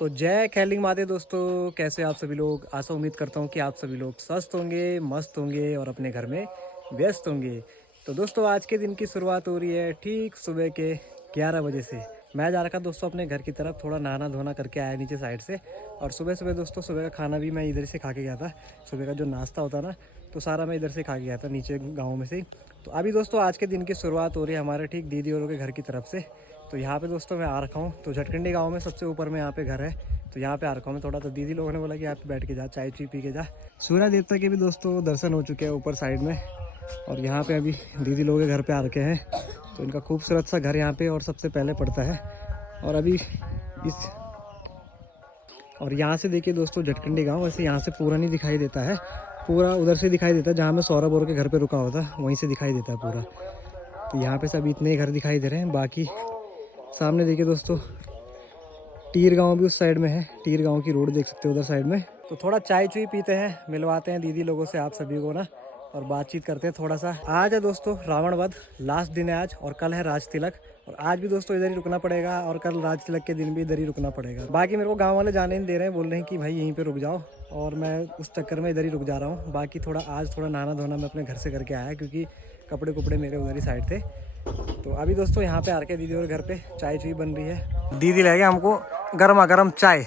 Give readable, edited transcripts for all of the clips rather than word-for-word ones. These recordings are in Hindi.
तो जय खैलिंग माते दोस्तों, कैसे आप सभी लोग। आशा उम्मीद करता हूँ कि आप सभी लोग स्वस्थ होंगे, मस्त होंगे और अपने घर में व्यस्त होंगे। तो दोस्तों आज के दिन की शुरुआत हो रही है ठीक सुबह के 11 बजे से। मैं जा रखा दोस्तों अपने घर की तरफ, थोड़ा नहाना धोना करके आया नीचे साइड से। और सुबह सुबह दोस्तों सुबह का खाना भी मैं इधर से खा के गया था। सुबह का जो नाश्ता होता ना, तो सारा मैं इधर से खा के गया था नीचे गाँव में से ही। तो अभी दोस्तों आज के दिन की शुरुआत हो रही है हमारे ठीक दीदी औरों के घर की तरफ से। तो यहाँ पे दोस्तों मैं आ रखा हूँ, तो झटकंडी गांव में सबसे ऊपर में यहाँ पे घर है। तो यहाँ पे आ रखा हूँ मैं थोड़ा। तो दीदी लोगों ने बोला कि आप बैठ के जा, चाय ची पी के जा। सूर्य देवता के भी दोस्तों दर्शन हो चुके हैं ऊपर साइड में। और यहाँ पे अभी दीदी लोगों के घर पे आ रखे हैं। तो इनका खूबसूरत सा घर यहाँ पे और सबसे पहले पड़ता है। और अभी इस और यहाँ से देखिए दोस्तों झटकंडी गाँव, वैसे यहाँ से पूरा नहीं दिखाई देता है, पूरा उधर से दिखाई देता है जहाँ मैं सौरभ और के घर पे रुका हुआ था, वहीं से दिखाई देता है पूरा। तो यहाँ पे सब इतने घर दिखाई दे रहे हैं। बाकी सामने देखिए दोस्तों टीर गांव भी उस साइड में है, टीर गांव की रोड देख सकते हो उधर साइड में। तो थोड़ा चाय चुई पीते हैं, मिलवाते हैं दीदी लोगों से आप सभी को ना, और बातचीत करते हैं थोड़ा सा। आज है दोस्तों रावण वध, लास्ट दिन है आज, और कल है राज तिलक। और आज भी दोस्तों इधर ही रुकना पड़ेगा, और कल राज तिलक के दिन भी इधर ही रुकना पड़ेगा। बाकी मेरे को गाँव वाले जाने नहीं दे रहे हैं, बोल रहे हैं कि भाई यहीं पर रुक जाओ, और मैं उस चक्कर में इधर ही रुक जा रहा हूँ। बाकी थोड़ा आज थोड़ा नहाना धोना मैं अपने घर से करके आया, क्योंकि कपड़े कुपड़े मेरे उधर ही साइड थे। तो अभी दोस्तों यहाँ पे आके दीदी और घर पे चाय चुई बन रही है। दीदी ले गया हमको गर्मा गर्म चाय।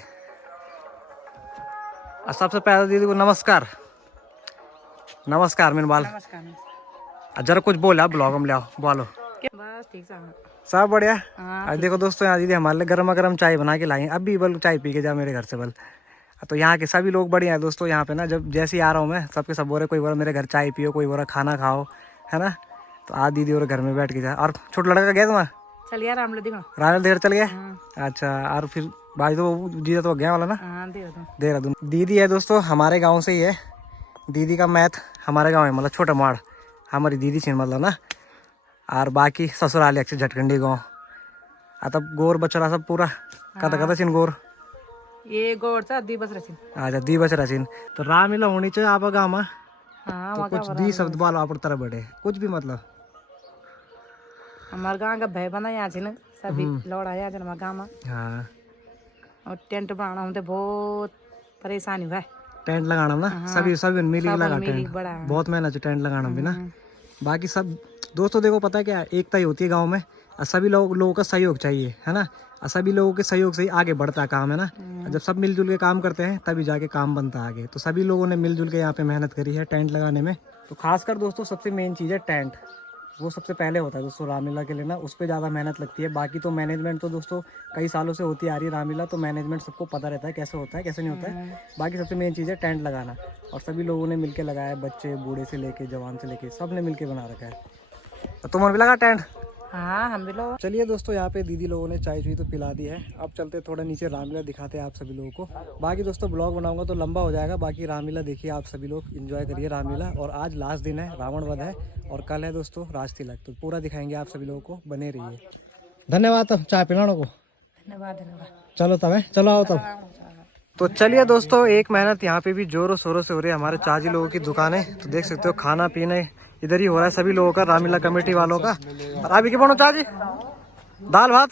और सबसे पहले दीदी को नमस्कार। नमस्कार मेरे बाल। जरा कुछ बोला ब्लॉग में, ले बोलो। बस ठीक सब बढ़िया। हाँ, आज देखो दोस्तों यहाँ दीदी हमारे लिए गर्मा गर्म चाय बना के लाई। अभी बल चाय पी के जा मेरे घर से बल। तो यहाँ के सभी लोग बढ़िया है दोस्तों। यहाँ पे ना जब जैसे ही आ रहा हूँ मैं, सबके सब बोल रहे, कोई बोल रहा मेरे घर चाय पियो, कोई बोल रहा खाना खाओ, है ना। तो आज दीदी और घर में बैठ के जा। और छोटा लड़का गया तुम्हारा? चल यार रामल देर चल गया। अच्छा, और फिर भाई तो जीजा तो गया वाला ना, देहरादून। दीदी है दोस्तों हमारे गांव से ही है। दीदी का मैथ हमारे गांव है, मतलब छोटा माड़ हमारी दीदी छिन मतलब ना। और बाकी ससुराल एक झटकंडी गाँव। तब गोर बचरा सब पूरा कता कता छिन गोर ये गोर सा दी बस रचिन। अच्छा दी बचरा छिन। तो रामिला होनी चाहिए आप गाँव में। हाँ, तो कुछ दी शब्द बोलो आप तरह बड़े कुछ भी मतलब। हमारे गाँव का भाई बना यहाँ छिन सभी लौड़ा आया हमारे गाँव में। हाँ, और टेंट बनाना हमसे बहुत परेशानी हुआ है। टेंट लगाना ना। हाँ, सभी सभी मिली लगा मिली टेंट, बड़ा बहुत मेहनत है टेंट लगाना भी ना। बाकी सब दोस्तों देखो पता है क्या, एकता ही होती है गांव में। और सभी लोगों का सहयोग चाहिए, है ना। और सभी लोगों के सहयोग से ही आगे बढ़ता है काम, है ना। जब सब मिलजुल के काम करते हैं तभी जाके काम बनता है आगे। तो सभी लोगों ने मिलजुल के यहाँ पे मेहनत करी है टेंट लगाने में। तो खासकर दोस्तों सबसे मेन चीज़ है टेंट, वो सबसे पहले होता है दोस्तों रामलीला के लिए ना, उस पर ज़्यादा मेहनत लगती है। बाकी तो मैनेजमेंट तो दोस्तों कई सालों से होती आ रही है रामलीला, तो मैनेजमेंट सबको पता रहता है कैसे होता है कैसे नहीं होता है। बाकी सबसे मेन चीज़ है टेंट लगाना, और सभी लोगों ने मिलकर लगाया, बच्चे बूढ़े से लेके जवान से लेके सब ने मिलकर बना रखा है। तो तुम्हारा भी लगा टेंट? हाँ, हम भी लोग। चलिए दोस्तों यहाँ पे दीदी लोगों ने चाय चुई तो पिला दी है। अब चलते थोड़ा नीचे रामलीला दिखाते हैं आप सभी लोगों को। बाकी दोस्तों ब्लॉग बनाऊंगा तो लंबा हो जाएगा। बाकी रामलीला देखिए आप सभी लोग, एंजॉय करिए रामलीला। और आज लास्ट दिन है, रावण वध है, और कल है दोस्तों राज तिलक। तो पूरा दिखाएंगे आप सभी लोगों को, बने रहिए। धन्यवाद। तो चाय पिलाने को धन्यवाद धन्यवाद। चलो तब है, चलो आओ तब। तो चलिए दोस्तों एक मेहनत यहाँ पे भी जोरों शोरों से हो रही है। हमारे चाची लोगों की दुकान है, तो देख सकते हो खाना पीने इधर ही हो रहा है सभी लोगों का, रामलीला कमेटी वालों का। और अभी क्या बनो चाची? दाल भात,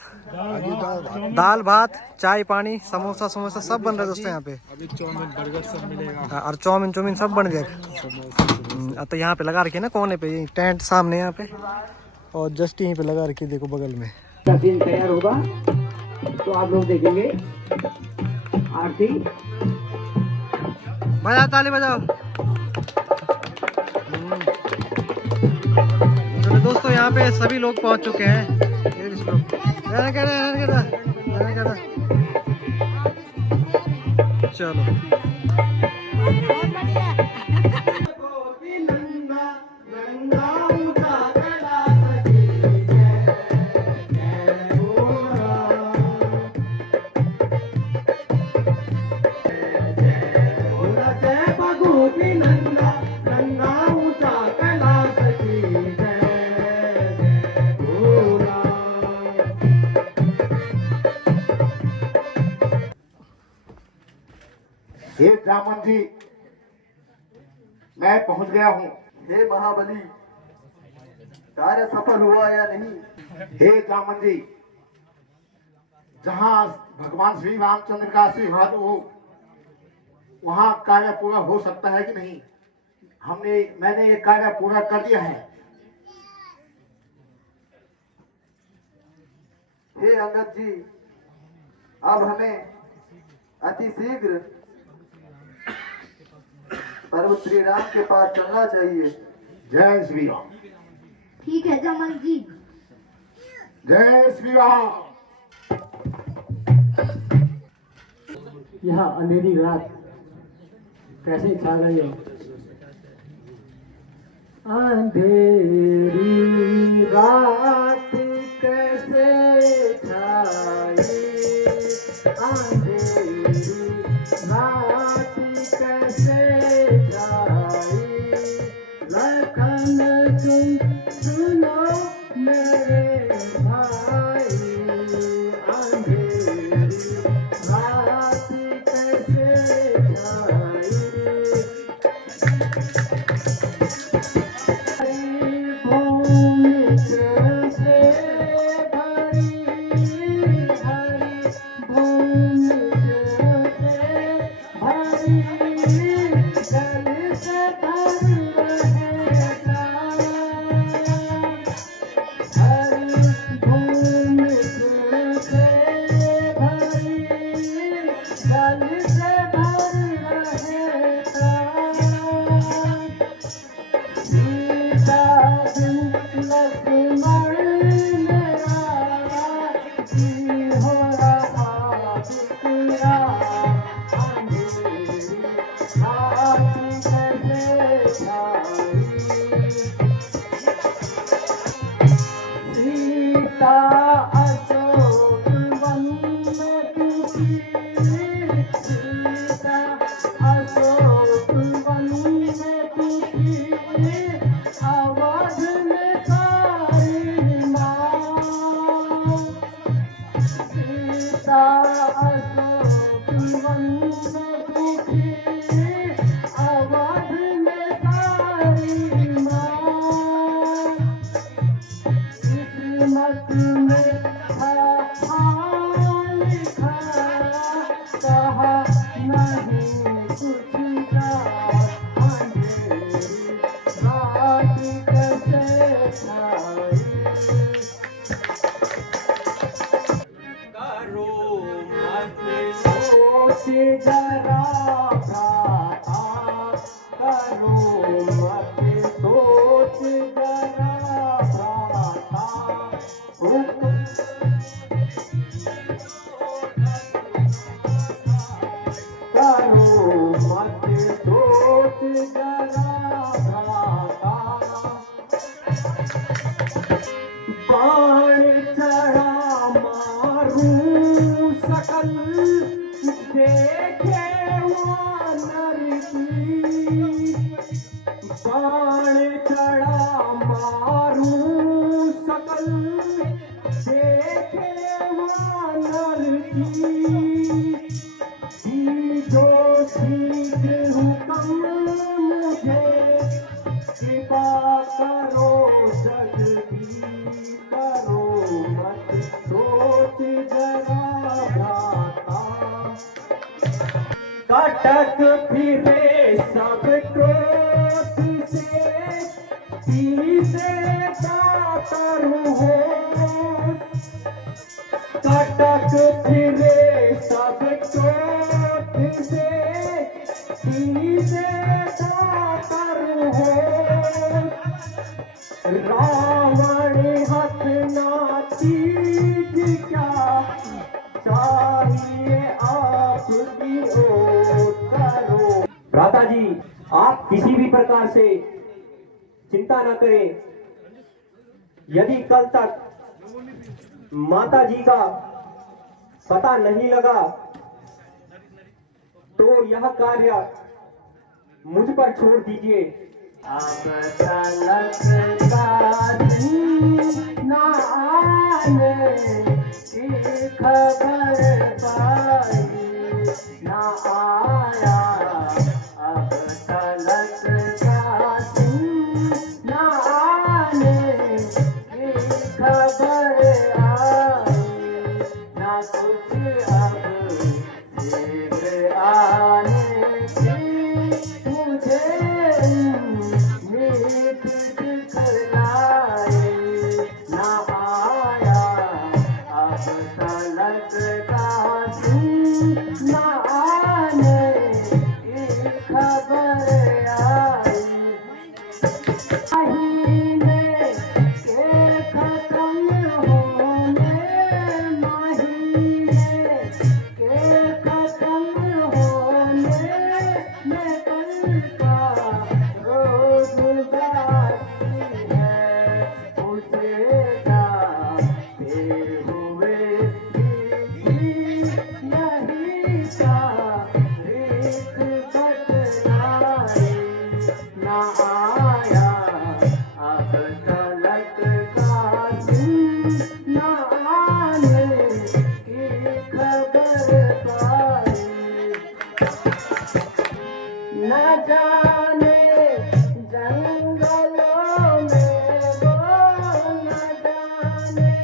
दाल भात, चाय पानी, समोसा समोसा सब बन रहा है दोस्तों यहाँ पे। अभी चाउमीन बर्गर सब मिलेगा, और चाउमीन चौमीन सब बन जाएगा। तो यहाँ पे लगा रखी है ना कोने पे ये टेंट सामने यहाँ पे, और जस्ट यहीं पे लगा रखी है देखो बगल में। दिन तैयार होगा तो आप लोग देखेंगे आरती। बजाओ ताली बजाओ। चलो दोस्तों यहाँ पे सभी लोग पहुँच चुके हैं। चलो हे ब्राह्मण जी, मैं पहुंच गया हूँ। हे महाबली, कार्य सफल हुआ या नहीं? हे ब्राह्मण जी, जहाँ भगवान श्री रामचंद्र का आशीर्वाद हो वहाँ कार्य पूरा हो सकता है कि नहीं। मैंने ये कार्य पूरा कर दिया है। हे अंगद जी, अब हमें अति शीघ्र प्रभु श्री राम के पास चलना चाहिए। जय श्री राम। ठीक है जामन जी। जय श्री राम। यह अंधेरी रात कैसे छा गई है। अंधेरी रात कैसे छाई, अंधेरी रात कैसे छाई, लखन तुम सुनो मेरे भाई, अंधेरी रात कैसे छाई। कटक फिरे सब क्रोध से, पीछे कातरु हो। कटक फिरे सब क्रोध से, पीछे कातरु हो। रावण हथ ना चीज क्या चाहिए आपकी ओर करो। भ्राता जी, आप किसी भी प्रकार से चिंता न करें। यदि कल तक माता जी का पता नहीं लगा तो यह कार्य मुझ पर छोड़ दीजिए। अब तलक का दिन न आने की खबर पाई, न आया अब तलक का दिन न आने की खबर आई, न न आने की खबर आई। महीने के खत्म होने, महीने के खत्म होने में कल का रोज बाकी है। उसे जाते हुए भी यही तारीख बतलाई। ना आया अब तलक कासिम, ना आने की खबर पाई। न जाने जंगलों में वो, न जाने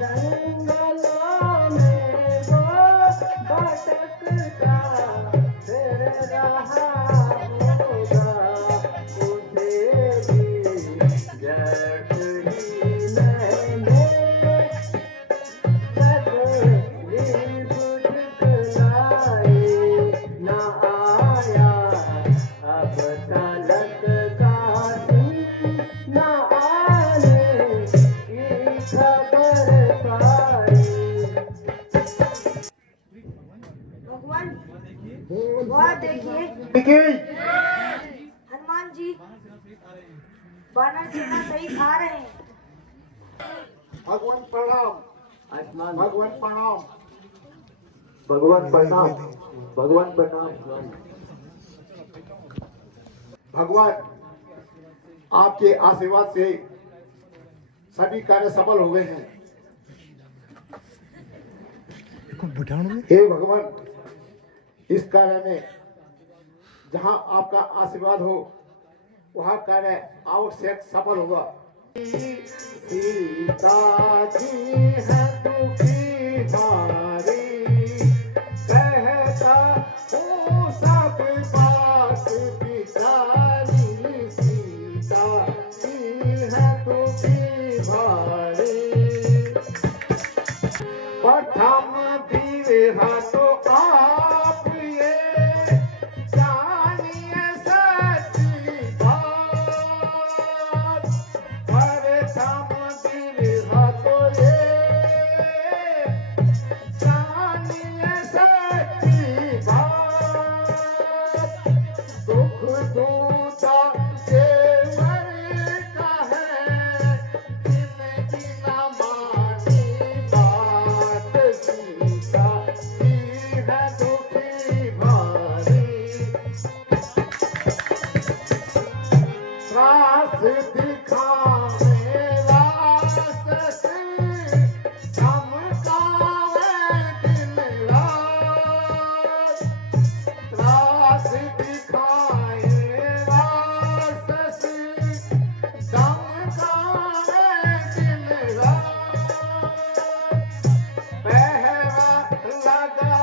जंगलों में वो भटकता फिर रहा होगा। उसे भी जट ही मैंने तकदीर दिखलाई। न आया अब तलक कासिम, न आने की खबर पाई। भगवान वहाँ देखिए, हनुमान जी वानर सेना सही खा रहे हैं। भगवान प्रणाम, भगवान प्रणाम। भगवान प्रणाम, भगवान प्रणाम। भगवान आपके आशीर्वाद से सभी कार्य सफल हो गए हैं। हे भगवान, इस कार्य में जहां आपका आशीर्वाद हो वहां कार्य आवश्यक सफल होगा। सीता जी है दुखी भारी, कहता हूँ सब बात बिचारी। सीता जी है दुखी भारी, प्रथम दिव्य तो आप ये जानिए सच्ची बात। प्रथम दिव्य तो ये जानिए सच्ची बात। दुख दूता देवर का है, जिनकी न मानी बात। सीता जी है दुखी भारी, त्रास दिखावे राक्षस, धमकावे दिन रात। त्रास दिखाए राक्षस, धमकावे दिन रात। पहरा लगा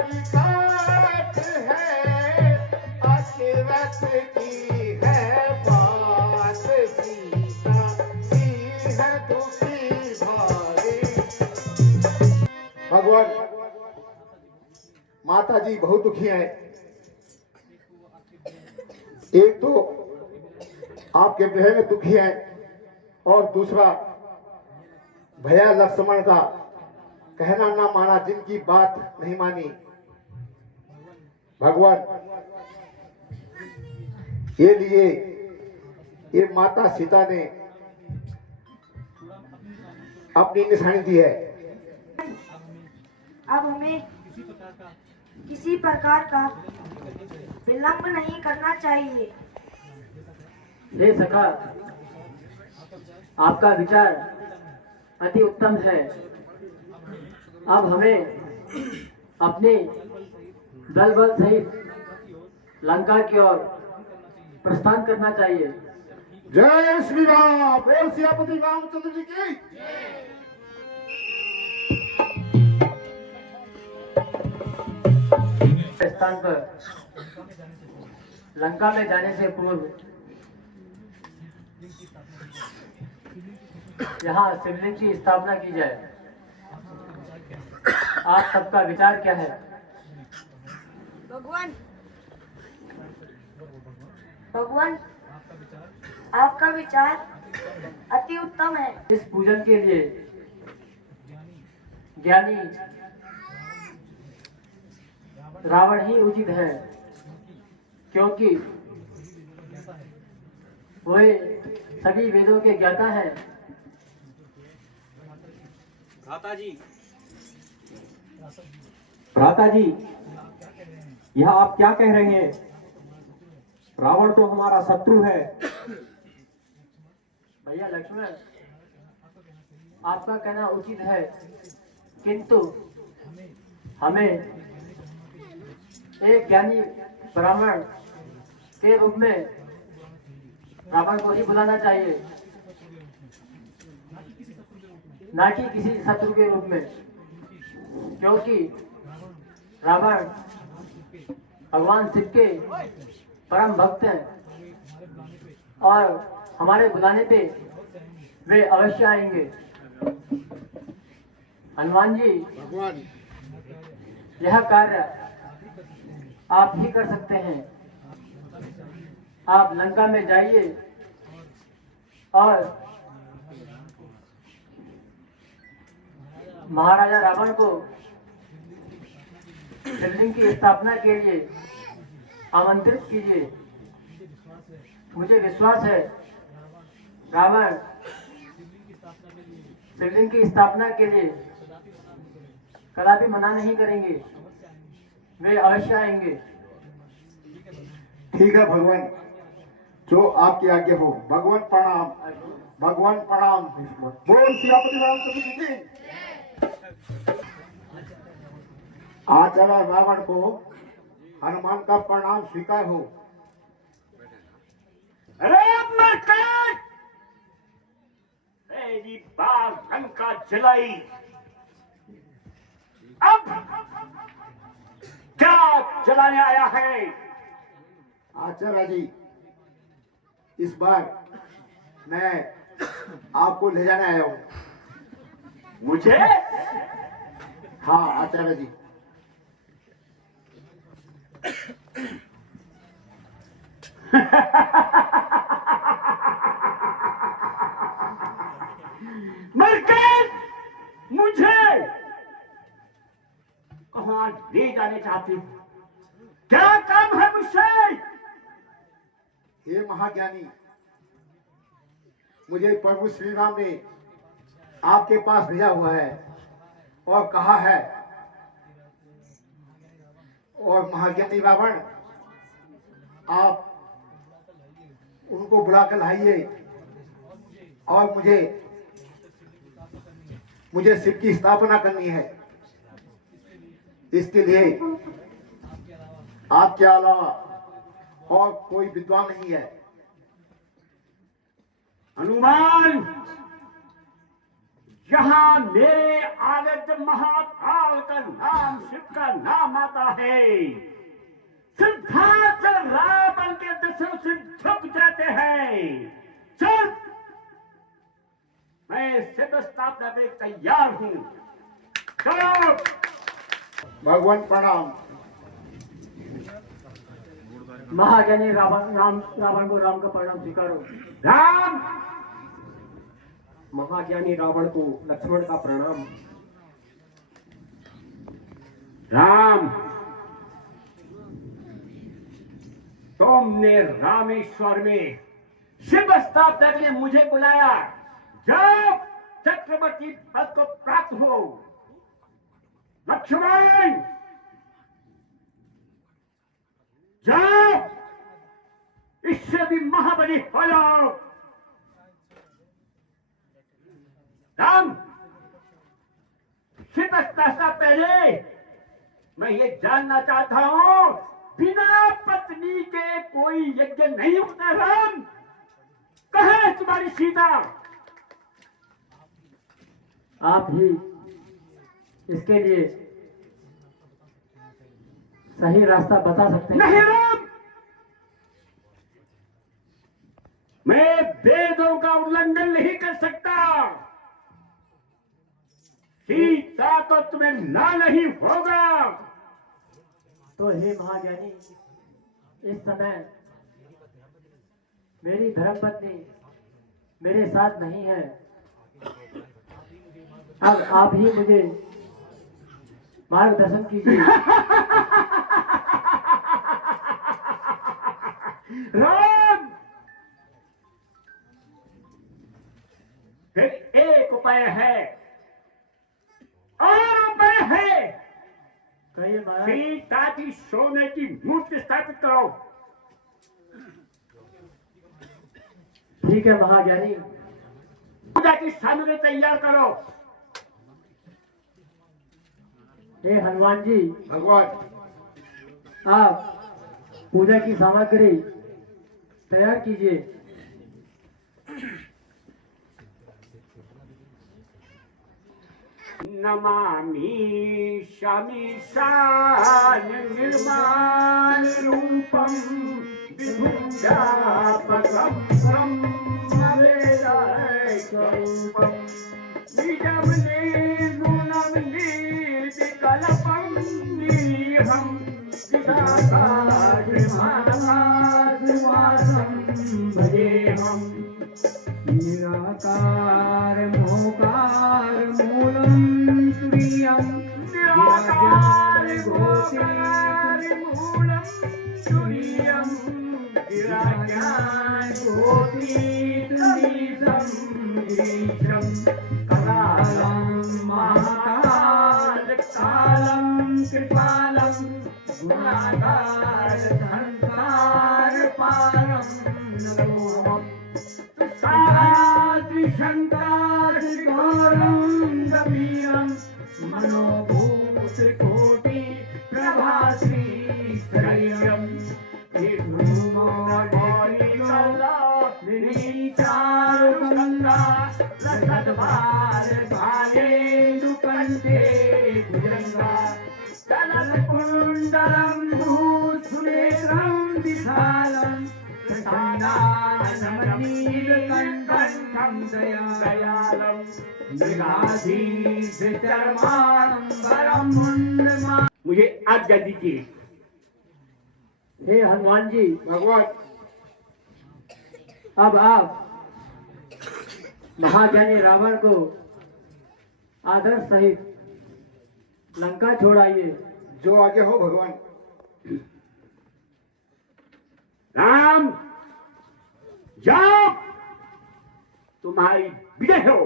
बिकाट है, अखिरत की है बात। सीता जी है दुखी भारी। भगवान, माता जी बहुत दुखी हैं। एक तो आपके विरह में दुखी हैं और दूसरा भैया लक्ष्मण का कहना ना माना, जिनकी बात नहीं मानी। भगवान, ये लिए ये माता सीता ने अपनी निशानी दी है। अब हमें किसी प्रकार का विलंब नहीं करना चाहिए। हे सखा, आपका विचार अति उत्तम है। अब हमें अपने दल बल सहित लंका की ओर प्रस्थान करना चाहिए। जय श्री राम। बोल सियापति रामचंद्र जी की। स्थान पर लंका में जाने से पूर्व यहाँ शिवलिंग की स्थापना की जाए। आप सबका विचार क्या है? भगवान भगवान आपका विचार अति उत्तम है। इस पूजन के लिए ज्ञानी रावण ही उचित है, क्योंकि वे सभी वेदों के ज्ञाता है। भ्राता जी, यह आप क्या कह रहे हैं? रावण तो हमारा शत्रु है। भैया लक्ष्मण, आपका कहना उचित है, किंतु हमें एक ज्ञानी ब्राह्मण के रूप में रावण को ही बुलाना चाहिए, ना कि किसी शत्रु के रूप में, क्योंकि रावण भगवान शिव के परम भक्त हैं और हमारे बुलाने पे वे अवश्य आएंगे। हनुमान जी, भगवान यह कार्य आप ही कर सकते हैं। आप लंका में जाइए और महाराजा रावण को शिवलिंग की स्थापना के लिए आमंत्रित कीजिए। मुझे विश्वास है रावण शिवलिंग की स्थापना के लिए कदापि मना नहीं करेंगे, वे अवश्य आएंगे। ठीक है भगवान, जो आपकी आज्ञा हो। भगवान प्रणाम, भगवान प्रणाम। बोल सियापति रामचंद्र जी की। आचार्य रावण को हनुमान का प्रणाम स्वीकार हो। अरे मरकट! मेरी बाल लंका जलाई, अब क्या जलाने आया है? आचार्य जी, इस बार मैं आपको ले जाने आया हूँ। मुझे? हाँ आचार्य जी। मरकट! मुझे कहाँ ले जाने चाहती हो? क्या काम है मुझसे? हे महाज्ञानी, मुझे प्रभु श्री राम ने आपके पास भेजा हुआ है और कहा है, और महाज्ञानी रावण, आप उनको बुलाकर लाइए और मुझे शिव की स्थापना करनी है। इसके लिए आपके अलावा और कोई विद्वान नहीं है। हनुमान, जहां मेरे आदित्य महाकाल का नाम, शिव का नाम आता है, सिद्धार्थ रावण के दर्शन से झुक जाते हैं। चल, मैं शिव स्थापना में तैयार हूं। चलो। भगवान प्रणाम। महाज्ञानी रावण को राम का प्रणाम स्वीकारो। राम, महाज्ञानी रावण को लक्ष्मण का प्रणाम। राम, तुमने रामेश्वर में शिव स्थापना के लिए मुझे बुलाया। जाओ, चक्रवर्ती पद को प्राप्त हो। लक्ष्मण, जाओ, इससे भी महाबली हो जाओ। राम, शिव स्थापना पहले मैं ये जानना चाहता हूं, बिना पत्नी के कोई यज्ञ नहीं होता। राम, कहाँ है तुम्हारी सीता? आप ही इसके लिए सही रास्ता बता सकते हैं। नहीं राम, मैं वेदों का उल्लंघन नहीं कर सकता। सीता तो तुम्हें ना नहीं होगा। तो हे महाज्ञानी, इस समय मेरी धर्मपत्नी मेरे साथ नहीं है। अब आप ही मुझे मार्गदर्शन कीजिए। राम, फिर एक उपाय है, और उपाय है। कहिए महाराज। सीता की सोने की मूर्ति स्थापित करो। ठीक है महाज्ञानी। पूजा की सामग्री तैयार करो। हे हनुमान जी, भगवान आप पूजा की सामग्री तैयार कीजिए। नमामि शमीशान निर्माण रूपम विभुजापकं ब्रह्मवेदायकरूपम निजं निर्गुणं निर्विकल्पं निरीहं विदाकाशमाकाशवासं भजेऽहम्। निराकार मोकार मूलम तुरीयम निराकार घोषकार मूलम तुरीयम विराज्ञान ज्योतिर्निधं गिरीशं करालं महाकाल कालं कृपालं गुणाकार धनकार पारं नमोऽहम्। त्रिशङ्काशगौरं गभीरं मनोभूतकोटि प्रभाश्रीश्चर्यं निचारुगङ्गा रसद्भारेन्दुकण्ठे भुजङ्गा चलत्कुण्डलं भूसुनेत्रं विशालं नीलकण्ठं दयालं मृगाधीशचर्माम्बरं मुण्डमा। मुझे आज्ञा दीजिए। हे हनुमान जी, भगवान अब आप महाज्ञानी रावण को आदर सहित लंका छोड़ाइए। जो आगे हो भगवान। राम, जाओ, तुम्हारी विजय हो।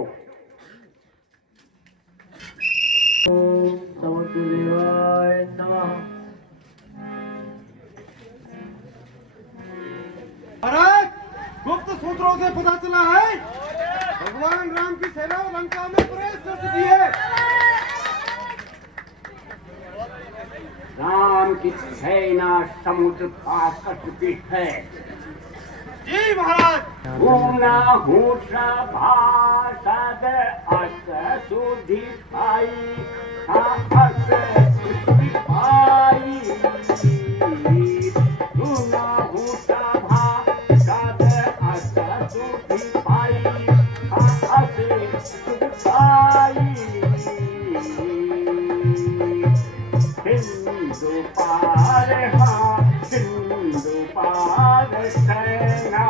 ओम समुद्रदेवाय नमः। महाराज, गुप्त सूत्रों से पता चला है भगवान राम की सेना लंका में प्रवेश कर चुकी है। राम की सेना समुद्र पार कर चुकी है। जी महाराज। ऊना हूषा भाषद अस सुधि पाई अस सुधि पाई। ऊना हूषा भाषद अस सुधि पाई अस सुधि पाई। सिंधु पार सिंधु पार सेना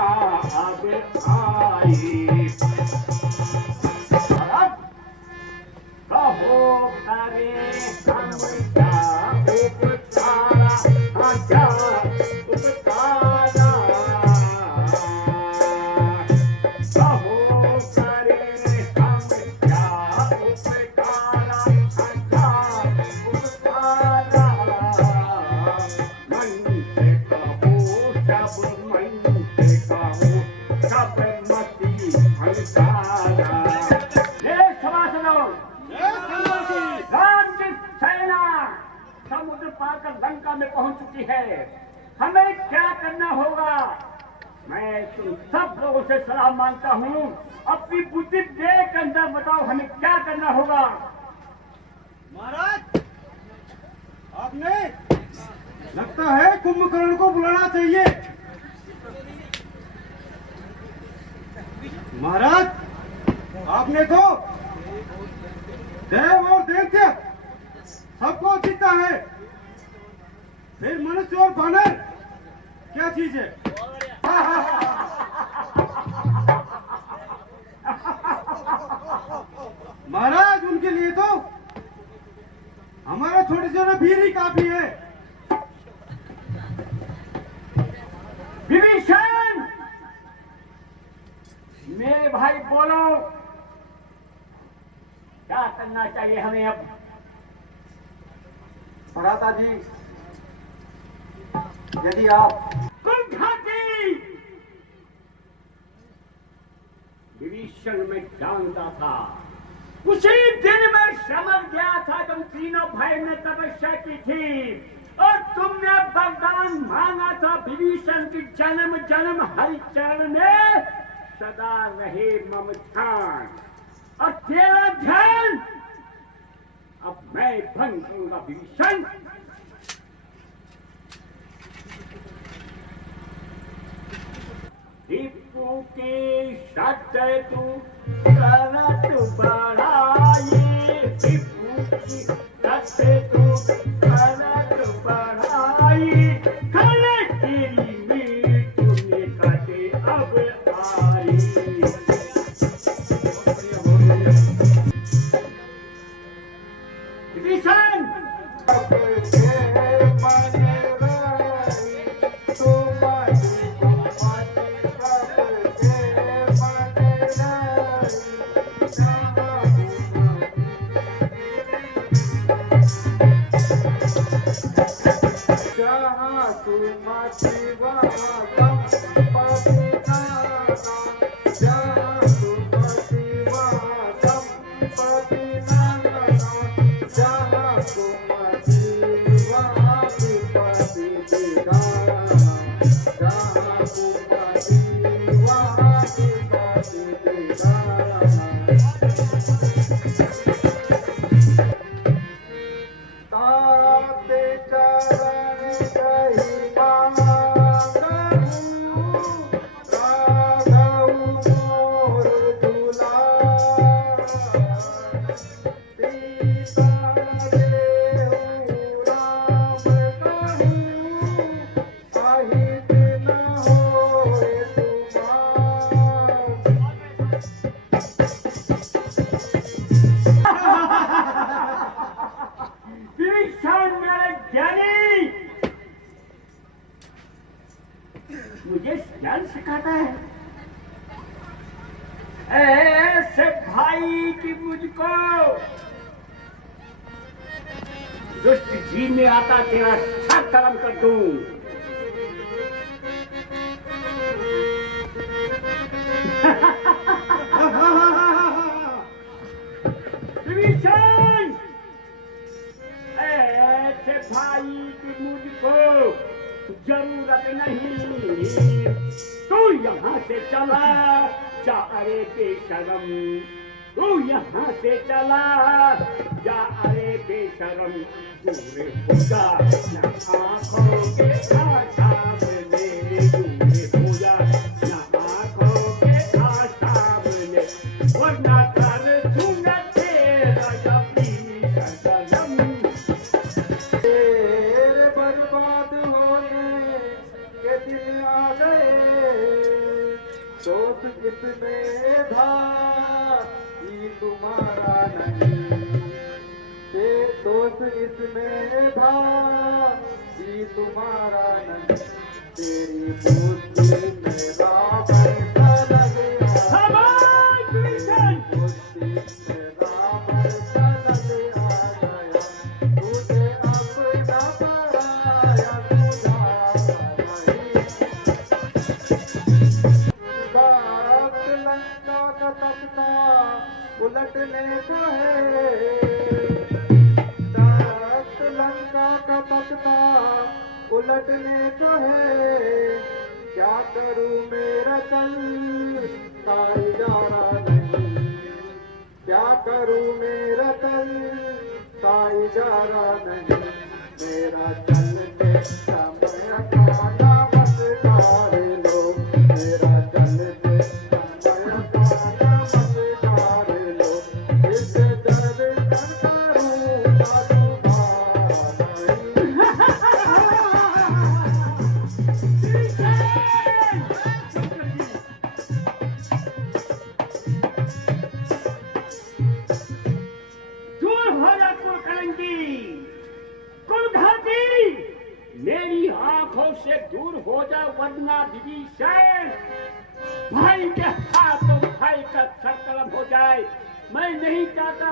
अब आई। अब कहो करे हम क्या उपकारा, क्या उपकारा। कहो करे हम क्या उपकारा, क्या उपकारा। मन से कहो सब, मन से कहो सब मति भंसारा। मेरे सभासदों, राम की सेना समुद्र पार कर लंका में पहुंच चुकी है। हमें क्या करना होगा? मैं तुम सब लोगों से सलाह मांगता हूँ। अपनी बुद्धि देकर अंदर बताओ, हमें क्या करना होगा? महाराज, आपने लगता है कुंभकर्ण को बुलाना चाहिए। महाराज, आपने तो देव और दैत्य सबको जीता है। फिर मनुष्य और बानर क्या चीज है? महाराज, उनके लिए तो हमारा छोटे छोटे भीड़ ही काफी है। विभीषण, मेरे भाई बोलो, क्या करना चाहिए हमें अब? भ्राता जी, यदि आप कुंठाती, विभीषण में जानता था, उसी दिन मैं समझ गया था जब तीनों भाई ने तपस्या की थी और तुमने वरदान मांगा था विभीषण की जन्म जन्म हरिचरण में सदा रहे मम ध्यान, और तेरा ध्यान अब मैं भंग करूंगा विभीषण। दीपू की शक्ति तू करत बढ़ाई, दीपू की शक्ति तू करत बढ़ाई, खाने तेरी मीठ तुम्हें काटे अब आई। विभीषण, मुझे ज्ञान सिखाता है ऐसे भाई कि मुझको दुष्ट जी में आता तेरा सब कर्म कर दूं। विभीषण, ऐसे भाई की मुझको जरूरत नहीं, तू यहाँ से चला जा, अरे बेशरम, तू यहाँ से चला जा, अरे बेशरम, दूर हो जा न आँखों के सामने, दूर हो जा न आँखों के सामने, वरना कर दूंगा तेरा जबी सदम। तेरे बर्बाद होने के दिन आ गए, दोस्त किसमें था ये तुम्हारा नहीं, ये दोस्त इसमें था ये तुम्हारा नहीं, तेरी बुद्धि में रावण सा लगे बुद्धि में रावण सा लगे आ गया, तुझे अपना पराया सुधारा नहीं। दात लंका का तख्ता उलटने को है, दात लंका का तख्ता उलटने को है, क्या करूं मेरा तन साई जा रहा नहीं, क्या करूं मेरा तन साई जा रहा नहीं, मेरा चलते समय का नमस्कार लो, मेरा चलते समय का नमस्कार लो, इस दर्शन करूं का तुम्हारा नहीं। आंखों से दूर हो जा, वरना विभीषण भाई के हाथों भाई का सर कलम हो जाए। मैं नहीं चाहता।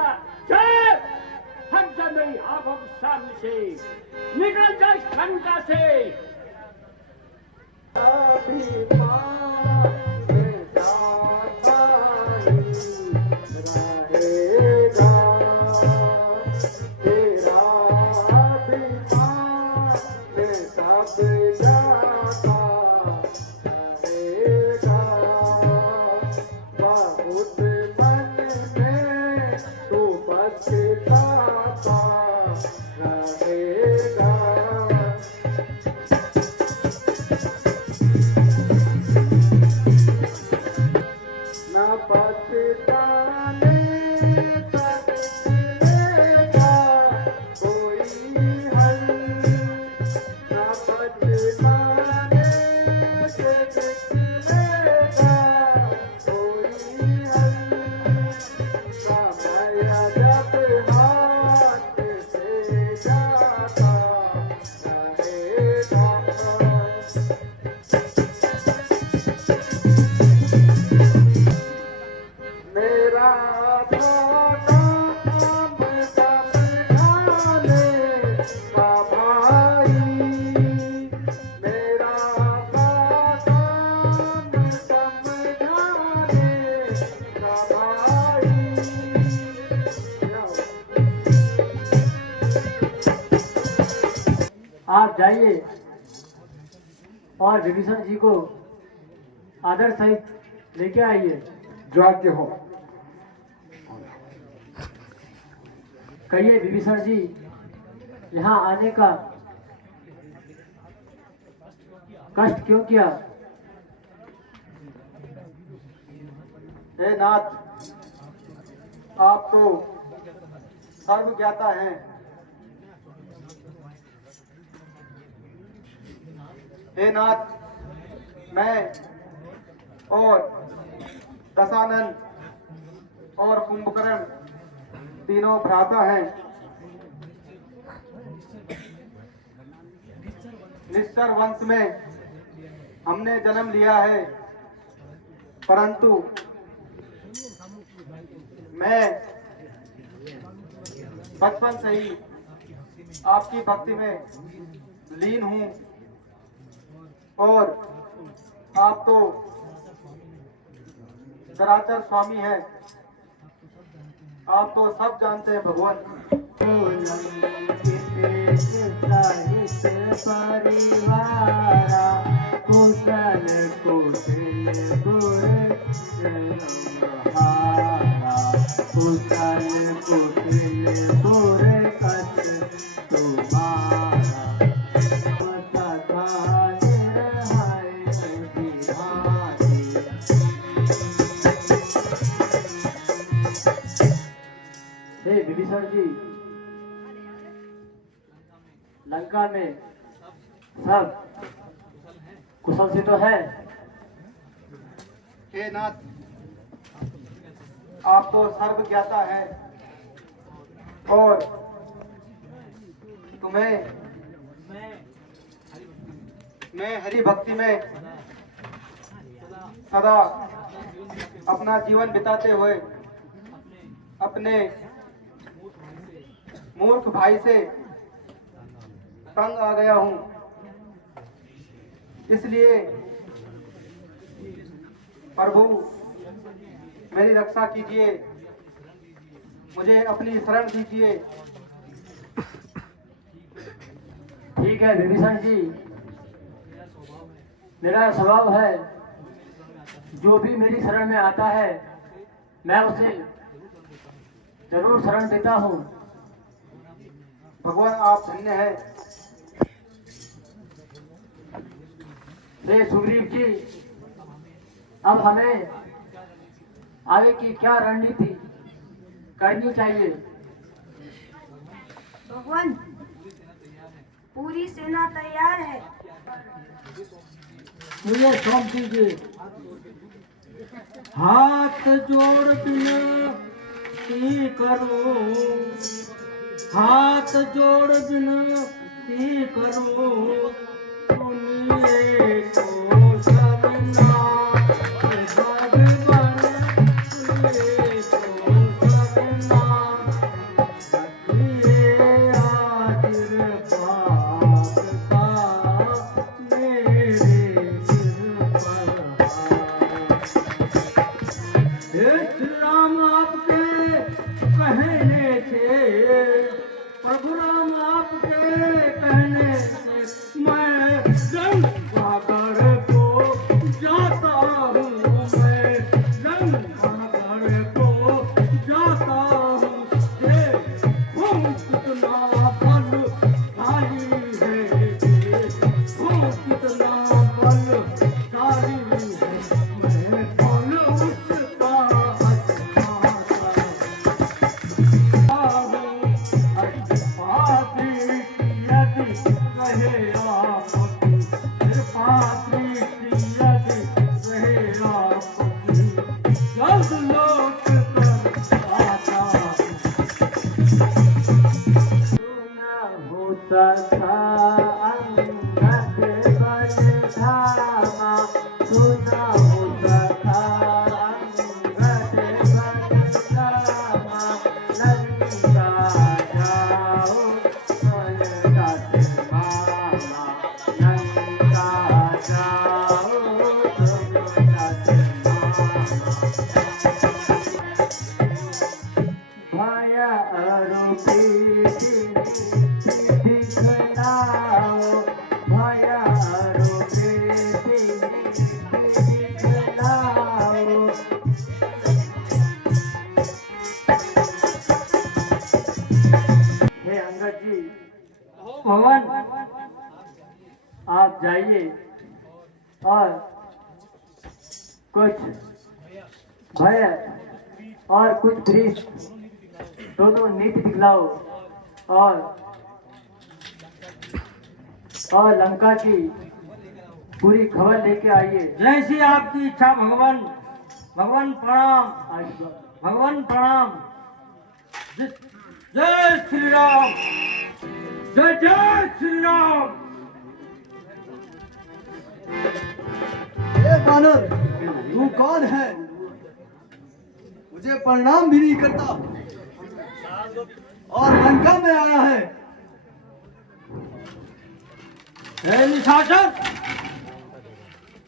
चल, हट जा मेरी आंखों के सामने से, निकल जा इस लंका से। आप जाइए और विभीषण जी को आदर सहित लेके आइए। जो आज्ञा हो। कहिए विभीषण जी, यहाँ आने का कष्ट क्यों किया? हे नाथ, आप तो सर्व ज्ञाता हैं। हे नाथ, मैं और दशानन और कुंभकर्ण तीनों भ्राता हैं। निश्चर वंश में हमने जन्म लिया है, परंतु मैं बचपन से ही आपकी भक्ति में लीन हूँ। और आप तो चराचर स्वामी हैं, आप तो सब जानते हैं भगवान। हे विभीषण जी, लंका में सब कुशल से तो है? हे नाथ, आप तो सर्व ज्ञाता है और तुम्हें मैं हरि भक्ति में सदा अपना जीवन बिताते हुए अपने मूर्ख भाई से तंग आ गया हूँ। इसलिए प्रभु मेरी रक्षा कीजिए, मुझे अपनी शरण दीजिए। ठीक है विभीषण जी, मेरा स्वभाव है, जो भी मेरी शरण में आता है मैं उसे जरूर शरण देता हूँ। भगवान आप धन्य है। हे सुग्रीव जी, अब हमें आगे की क्या रणनीति करनी चाहिए? भगवान, पूरी सेना तैयार है। मुझे सौंप दीजिए। हाथ जोड़ विनती करो, हाथ जोड़ विनती करो, सुन आप जाइए और कुछ भय और कुछ वृक्ष दोनों नीति दिखलाओ और लंका की पूरी खबर लेके आइए। जैसी आपकी इच्छा भगवान। भगवान प्रणाम। भगवान प्रणाम। जय श्री राम। जय जय श्री राम। ए बानर, तू कौन है? मुझे प्रणाम भी नहीं करता और लंका में आया है। हे निशाचर,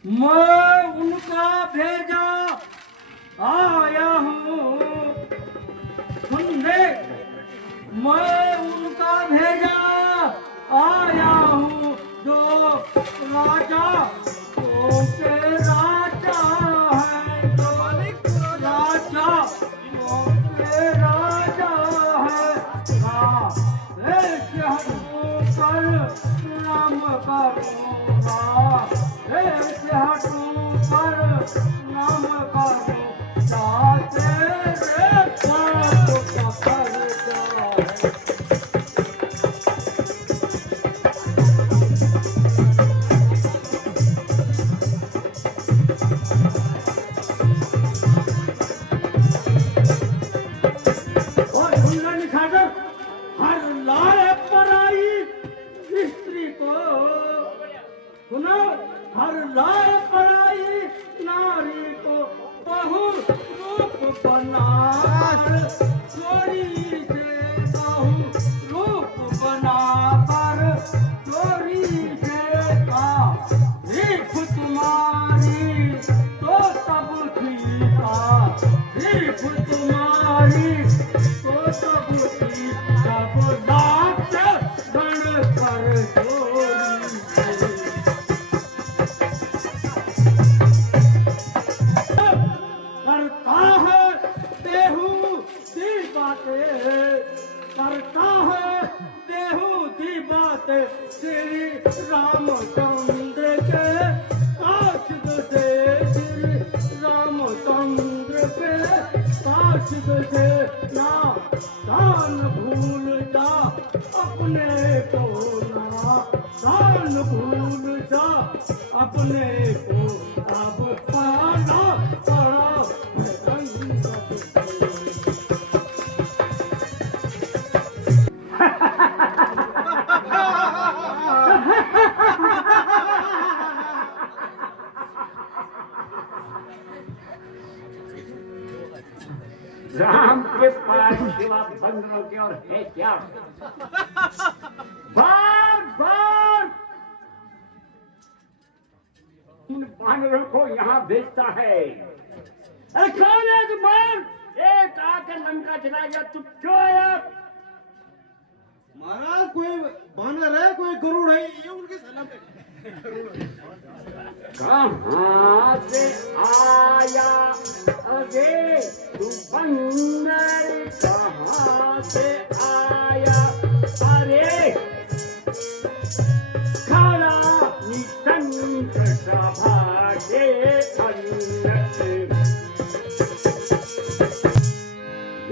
मैं उनका भेजा आया हूँ। सुन ले, मैं उनका भेजा आया हूँ जो राजा के राजा है, जो राजा के राजा है। पर नाम करूँगा, हटूँ पर नाम करूँगा, तेरे पाप पर जाए। और सुंदर निशाचर, हर लाए पराई स्त्री को, सुनो, हर लाए पराई नारी को बहु रूप बनाकर, चोरी से बहु रूप बनाकर, चोरी से का भीख तुम्हारी तो तब सीता, भीख तुम्हारी तो तब थी, जब लाख गण कर चोरी से। करता है बेहूदी बातें, करता है बेहूदी बातें, श्री रामचंद्र के काशिद से, श्री रामचंद्र के काशिद से। ना दान भूल जा अपने को, ना दान भूल जा अपने को, अब पाना पड़ा राम के पास शिवा बंदरों की और है क्या? बार बार उन बानरों को यहाँ भेजता है। अरे कौन है तुम्हार? एक आकर लंका चला गया, तुम क्यों आया? महाराज, कोई बानर है, कोई गरुड़ है, ये उनके सलाम पे। कहाँ से आया अरे तू बंदर, कहाँ से आया? अरे खड़ा निशंक सभा के अंदर,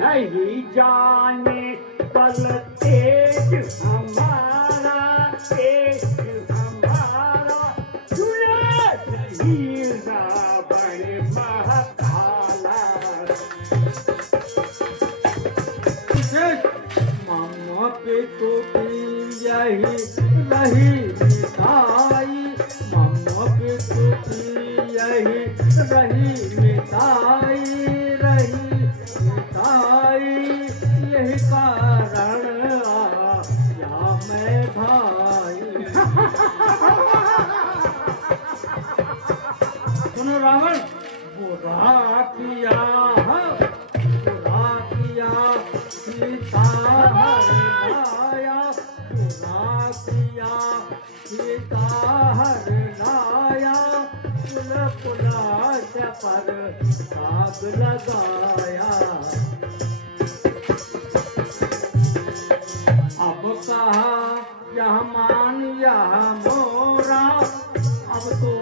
नहीं जाने बल तेज हमारा, तेज हमारा, बड़े महकाला। मामा पे तो यही रही मिठाई, मामा पे तो यही रही मिठाई, रही मिठाई, यही कारण आया मैं भाई। सुनो रावण, बुरा किया सीता हर लाया, बुरा किया सीता हर लाया, कुल कुलाश पर दाग लगाया। अब कहा यह मान यह मोह, मोरा, अब तो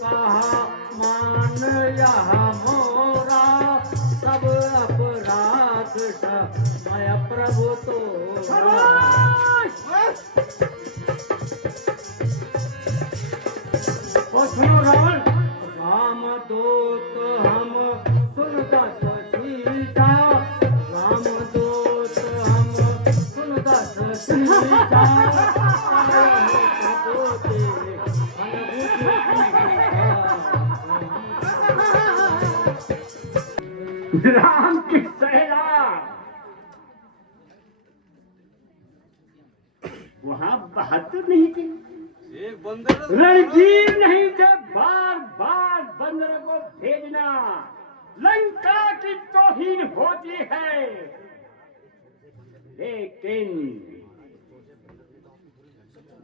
कहा मान यह मोरा, सब अपराध मैं प्रभु तो सुनो रावण, राम दूत हम सुनदस सीता, राम दूत हम सुनदस सीता, राम की सेना वहां बहादुर नहीं थे, एक बंदर रणजीत नहीं थे, बार बार बंदर को भेजना लंका की तौहीन होती है, लेकिन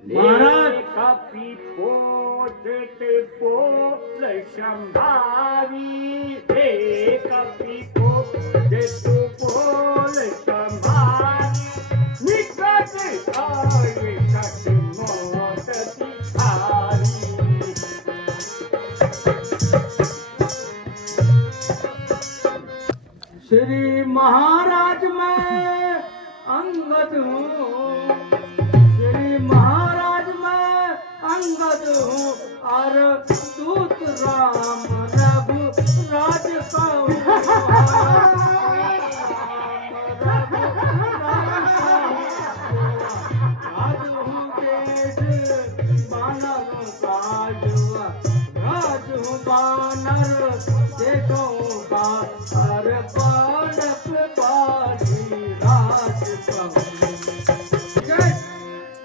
महाराज कपी पोते पोल संभावी, कपी पोते पोल संभावी, निकट आए सच मौत तिहारी। श्री महाराज मैं अंगद हूँ, श्री महाराज मैं अंगद हूँ, और दूत राम रघु राज का राज हूँ देश बानरों का युवा, राज हूँ बानर देशों का, और बालक बाली राज कहूँ।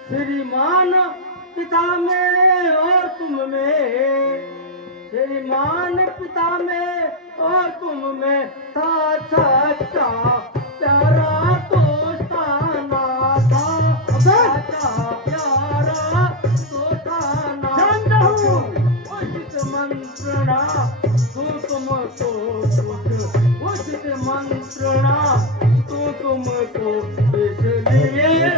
श्रीमान पिता में और तुम में, श्रीमान पिता में और तुम में था सच्चा प्यारा दोस्ताना था, सच्चा प्यारा दोस्ताना। उचित मंत्रणा तू तुमको उचित मंत्रणा तू तुमको, इसलिए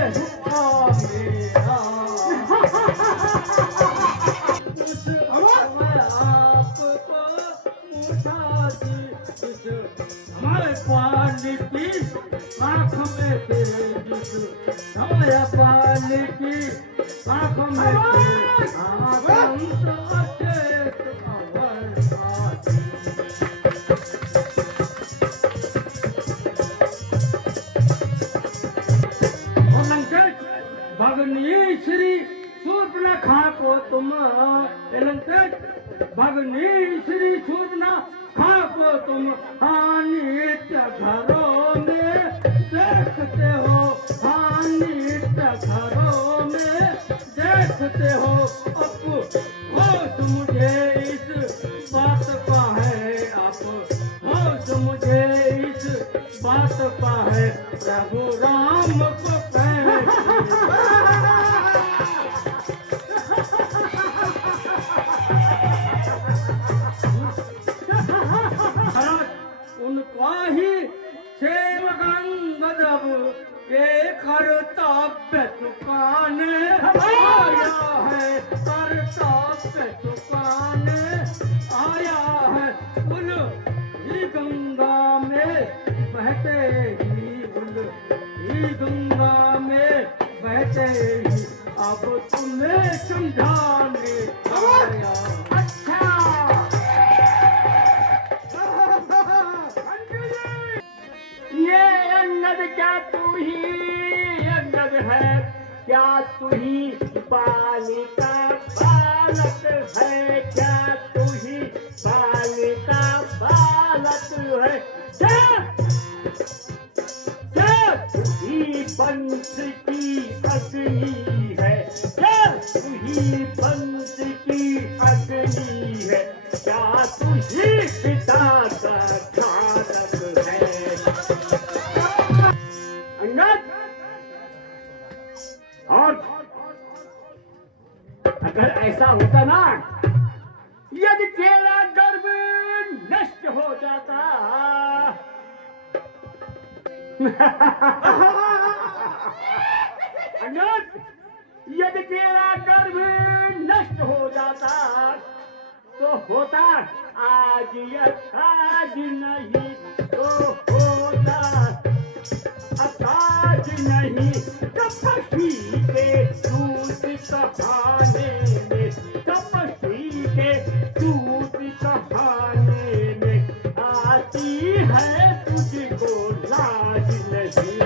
हुआ मेरा हमारे पानी की आँख में थे, जिस हमारे पानी की आँख में थे, आनंद अचेत अवरसाती। भगनी श्री शूर्पणखा को तुम, भगनी श्री शूर्पणखा को तुम नित्य घरों में देखते हो, नित्य घरों में देखते हो। अब मुझे इस बात का है, अब मुझे इस बात का है, प्रभु राम को उनका ही सेवक अंगद अब ये कर्तव्य चुकाने आया है, कर्तव्य चुकाने आया है। उन ही गंगा में बहते ही, उन ही गंगा में बहते ही, अब तुम्हें समझाने आया। अच्छा ये अंगद क्या तू ही अंगद है, क्या तू ही बालिका बालक है, क्या तू ही बालिका बालक है, क्या तू ही वंश की अग्नि है, क्या तू ही वंश की अग्नि है, क्या तू ही पिता का खानक है। अंगद, और अगर ऐसा होता ना, यदि तेरा गर्भ नष्ट हो जाता अंगद, यदि तेरा गर्भ नष्ट तो होता आज, आज नहीं तो होता आज नहीं। तपस्वी के दूत कहाने में, तपस्वी के दूत कहाने में आती है तुझको लाज नहीं।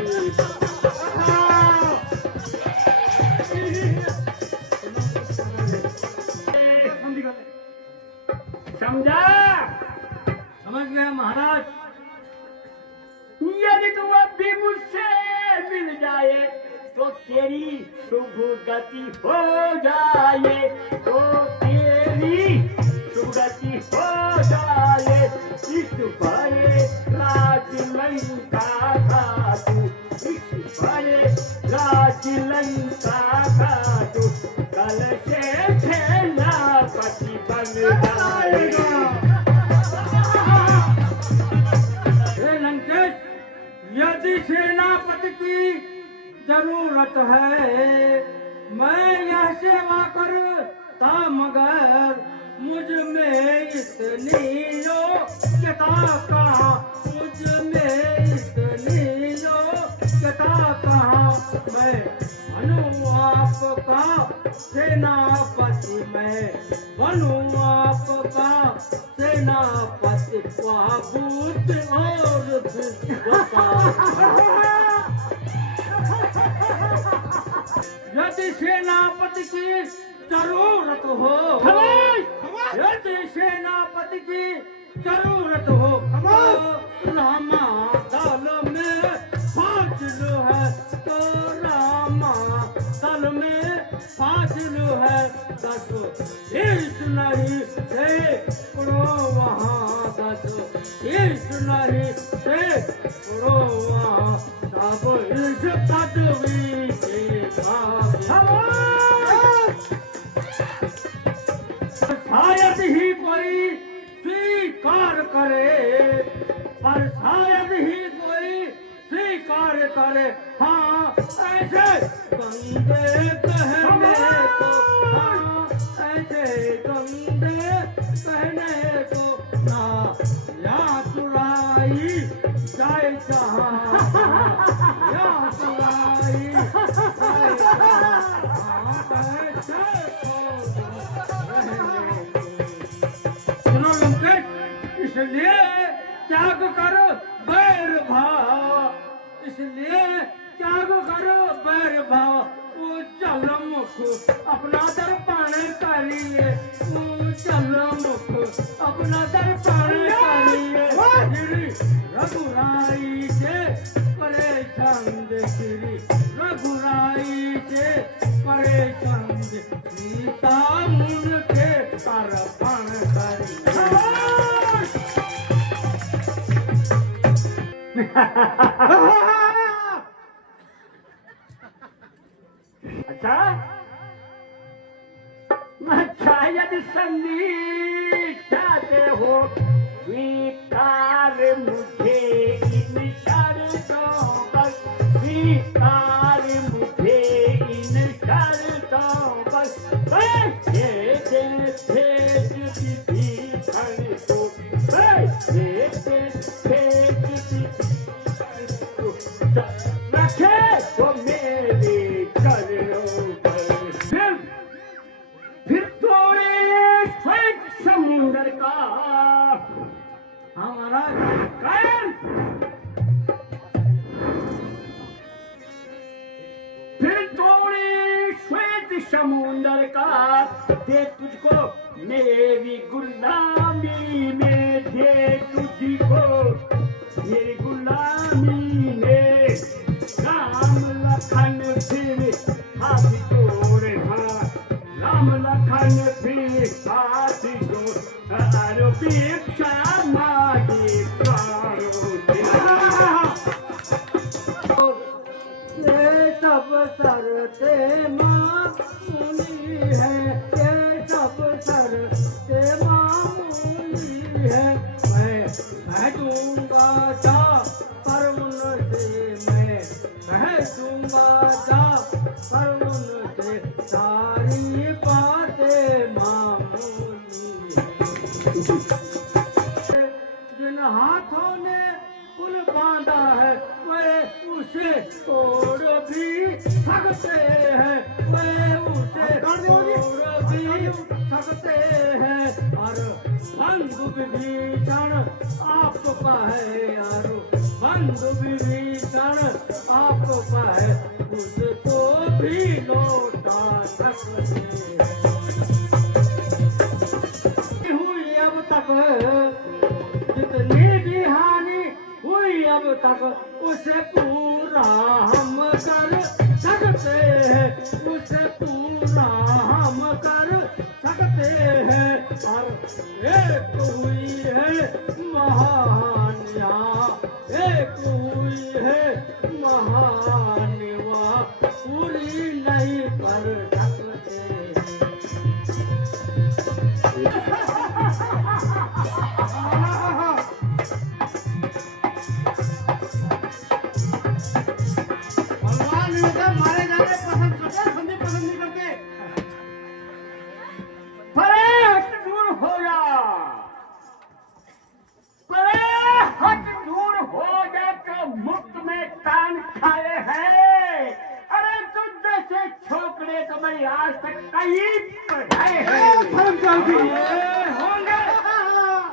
समझा? समझ गया महाराज। यदि तू अभी मुझसे मिल जाए तो तेरी शुभ गति हो जाए, तो तेरी शुभ गति हो जाए। इस बड़े राज लंका का तू, इस बड़े राज लंका का तू कल से सेनापति बन जाएगा। लंकेश, यदि सेनापति की जरूरत है मैं यह सेवा करता, मगर मुझ में इतनी योग्यता कहाँ, मुझ में इतनी योग्यता कहाँ। मैं बनूं आपका सेनापति, मैं बनूं आपका सेनापति, वहाँ बुद्ध और यदि सेनापति की जरूरत हो, यदि सेनापति की जरूरत हो तो रामा दल में 5 लो है, तो रामा दल में 5 लो है। 10 20 नहीं सैकड़ों वहाँ, 10 20 नहीं सैकड़ों वहाँ, सब इस पदवी के शायद ही कोई स्वीकार करे, पर शायद ही कोई स्वीकार करे। हाँ ऐसे गंदे कहने को, हाँ ऐसे गंदे कहने को ना या चुराई जाए जहाँ, या चुराई जाए जहाँ। इसलिए त्याग करो बैर भाव, इसलिए त्याग करो बैर भाव। वो चल मुख अपना दर्पण करिए, वो चल मुख अपना दर्पण करिए। श्री रघुराई से परेशान, श्री रघुराई से परेशान, सीता मुन के अर्पण करिए। अच्छा यदि संगीत चाहते हो स्वीकार मुझे इन शर्तों पर, स्वीकार मुझे इन शर्तों पर। रखे तो मेरे चरणों पर, फिर तोड़े श्वेत समुद्र का हमारा कायल, फिर तोड़े श्वेत समुद्र का दे तुझको मेरी गुलामी में, दे तुझको मेरी गुलामी में। राम लखन फिर हाथ जोड़े, हाँ राम लखन फिर हाथ जोड़, अपेक्षा मांगे प्राणों ये सब शर्तें मामूली है, ये सब शर्तें मामूली है। मैं दूंगा जा पर उनसे, मैं दूंगा जा पर उनसे, सारी बातें मामूली है। जिन हाथों ने पुल बांधा है वे उसे तोड़ भी सकते हैं, वे उसे तोड़ भी सकते हैं। और बंधु विभीषण आपका है यारो, बंधु विभीषण आपका है, उसको भी लौटा सकते हैं। हुई अब तक जितनी भी हानि हुई अब तक उसे पूरा हम कर सकते हैं, उसे पूरा हम कर सकते हैं। और एक हुई है महान, एक हुई है महान, वह पूरी नहीं कर सकते हैं। मारे जाने पसंद करते, बंदे पसंद नहीं करते। परे हट दूर हो जा, परे हट दूर हो जा तो मुफ्त में कान खाए हैं। अरे तुझ जैसे छोकरे तो मैं आज तक कई पढ़ाए हैं। होंगे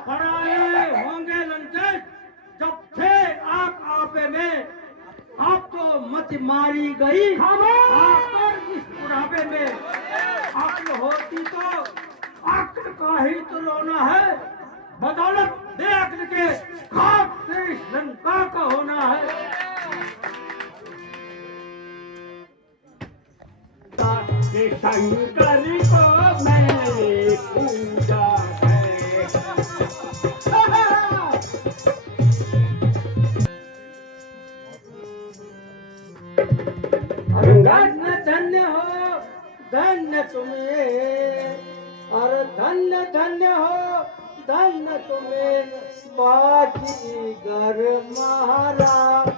पढ़ाए होंगे लंचर, जब थे आप आपे में आप तो मत मारी गई, आप तो इस बुढ़ापे में अक्ल होती तो अक्ल का ही तो रोना है, बदौलत बेअक्ल के खाक से लंका का होना है। कि शंकर को मैंने पूजा है। धन्य धन्य हो धन्य तुम्हें, और धन्य धन्य हो धन्य तुम्हें बाजीगर महाराज,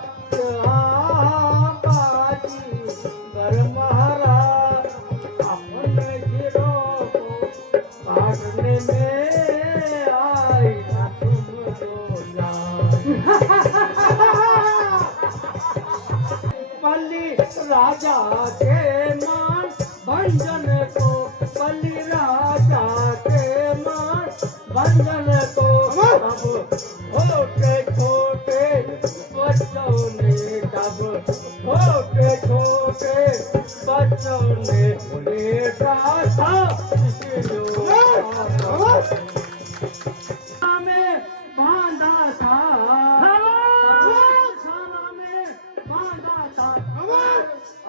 बाजीगर महाराज। अपने गिरोह को काटने में आई ना तुम रोजा। बलि राजा के मान भंजन को, बलि राजा के मान भंजन को, तब छोटे छोटे बच्चों ने, तब छोटे छोटे बच्चों ने लेटा था में बांधा था,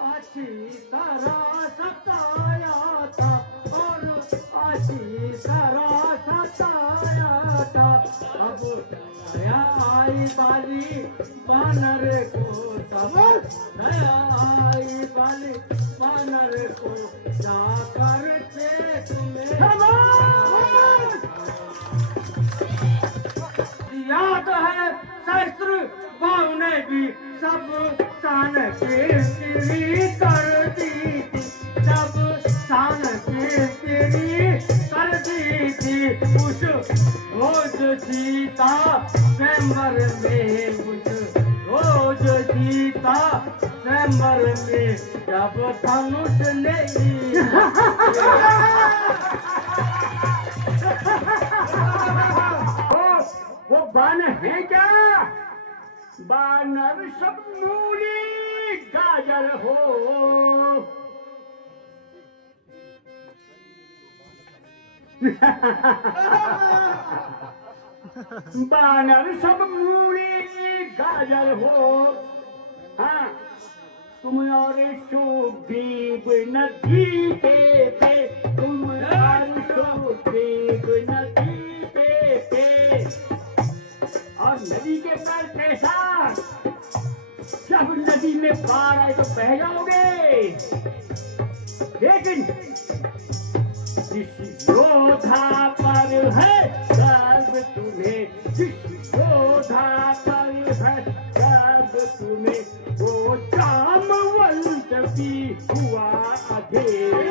अच्छी तरह सताया था, और अच्छी तरह सताया था। अब नया आई बाली बानर को, तब नया आई बाली बानर को जाकर के तुम्हें याद है शास्त्र भाव ने भी सब शान के तेरी कर दी थी, सब शान के तेरी कर दी थी। उस रोज सीता स्वयंवर में, उस रोज सीता स्वयंवर में, जब धनुष नहीं वो बानर है क्या? बानर सब मूली गाजर हो। बानर सब मूली गाजर हो। हाँ, तुम और शुभीब नदी पे, तुम और शुभीब नदी पे, और नदी के पर कैसा, जब नदी में बाढ़ आए तो बह जाओगे। लेकिन जिस योद्धा पर है गर्व तुम्हें, जिस योद्धा पर है गर्व तुम्हें, वो जामवंत भी हुआ अधेड़।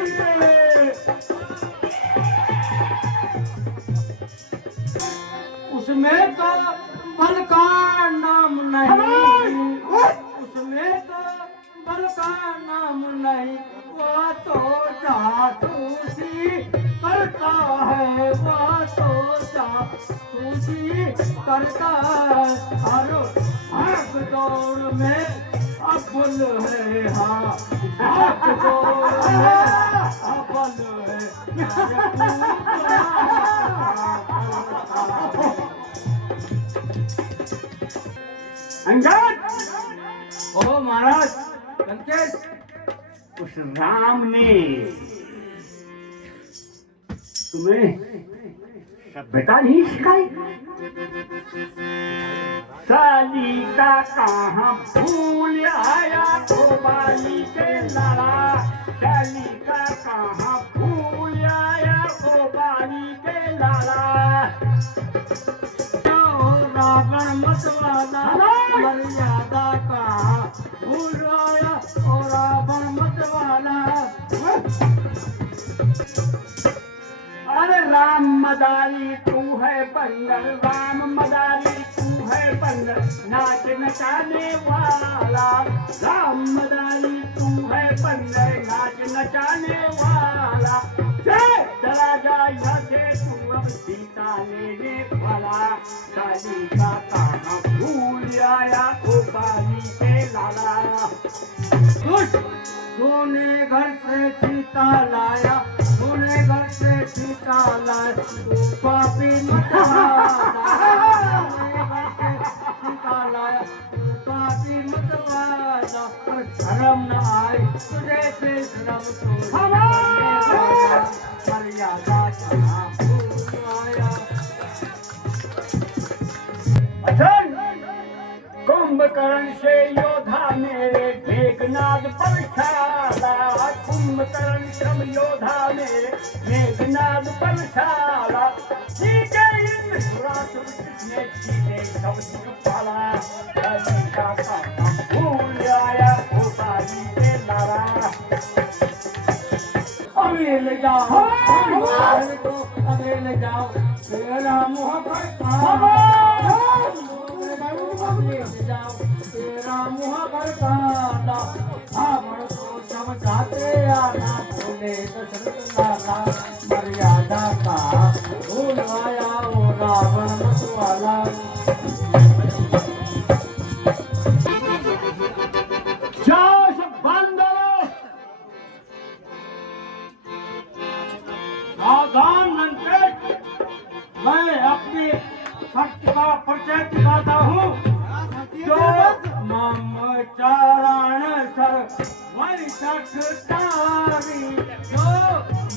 उसमें तो बल का नाम नहीं, उसमें तो बल का नाम नहीं, वो तो जासूसी करता है, वो तो जासूसी करता है। हर भाग दौड़ में अव्वल है, हाँ भाग दौड़ में अव्वल है। अंगद, ओ महाराज लंकेश, उस राम ने तुम्हें सभ्यता नहीं सिखाई? साली का कहाँ भूल आया तो बाली के लाला, साली का कहाँ भूल आया तो बाली के लाला। रावण मतवाला मर्यादा कहाँ भूल आया ओ रावण मतवाला। अरे राम मदारी तू है बंदर, राम मदारी तू है बंदर, नाच नचाने वाला। राम मदारी तू है बंदर, नाच नचाने वाला। चला जा यहाँ से तू अब सीता लेने वाला। साली का कहाँ भूल आया ओ बाली के लाला। तूने घर से सीता लाया, तूने घर से सीता लाया, तू पापी मतवाला। सीता लाया तू पापी मतवाला, पर शर्म न आई तुझे बेशरम तो मर्यादा कहाँ भूल आया। कुंभकर्ण से योद्धा मेरे मेघनाद पर छाला, कुंभकर्ण श्रम योद्धा मेरे मेघनाद पर छाला। सीते इंद्र सुरासुर किसने सीते सब दिख पाला। साली का कहाँ भूल आया ओ बाली के लाला। अबे ले जाओ को, अबे ले जाओ तेरा मुँह पर जाओ, तेरा मुँह पर काला। रावण को समझाते आना, बोले दशरथ लाला। मर्यादा का भूल आया ओ रावण मतवाला। जाओ सब बंदरो, सावधान लंकेश, मैं अपनी शक्ति का परिचय दिखाता हूँ। जो मम चरण सर वैठकतारी, जो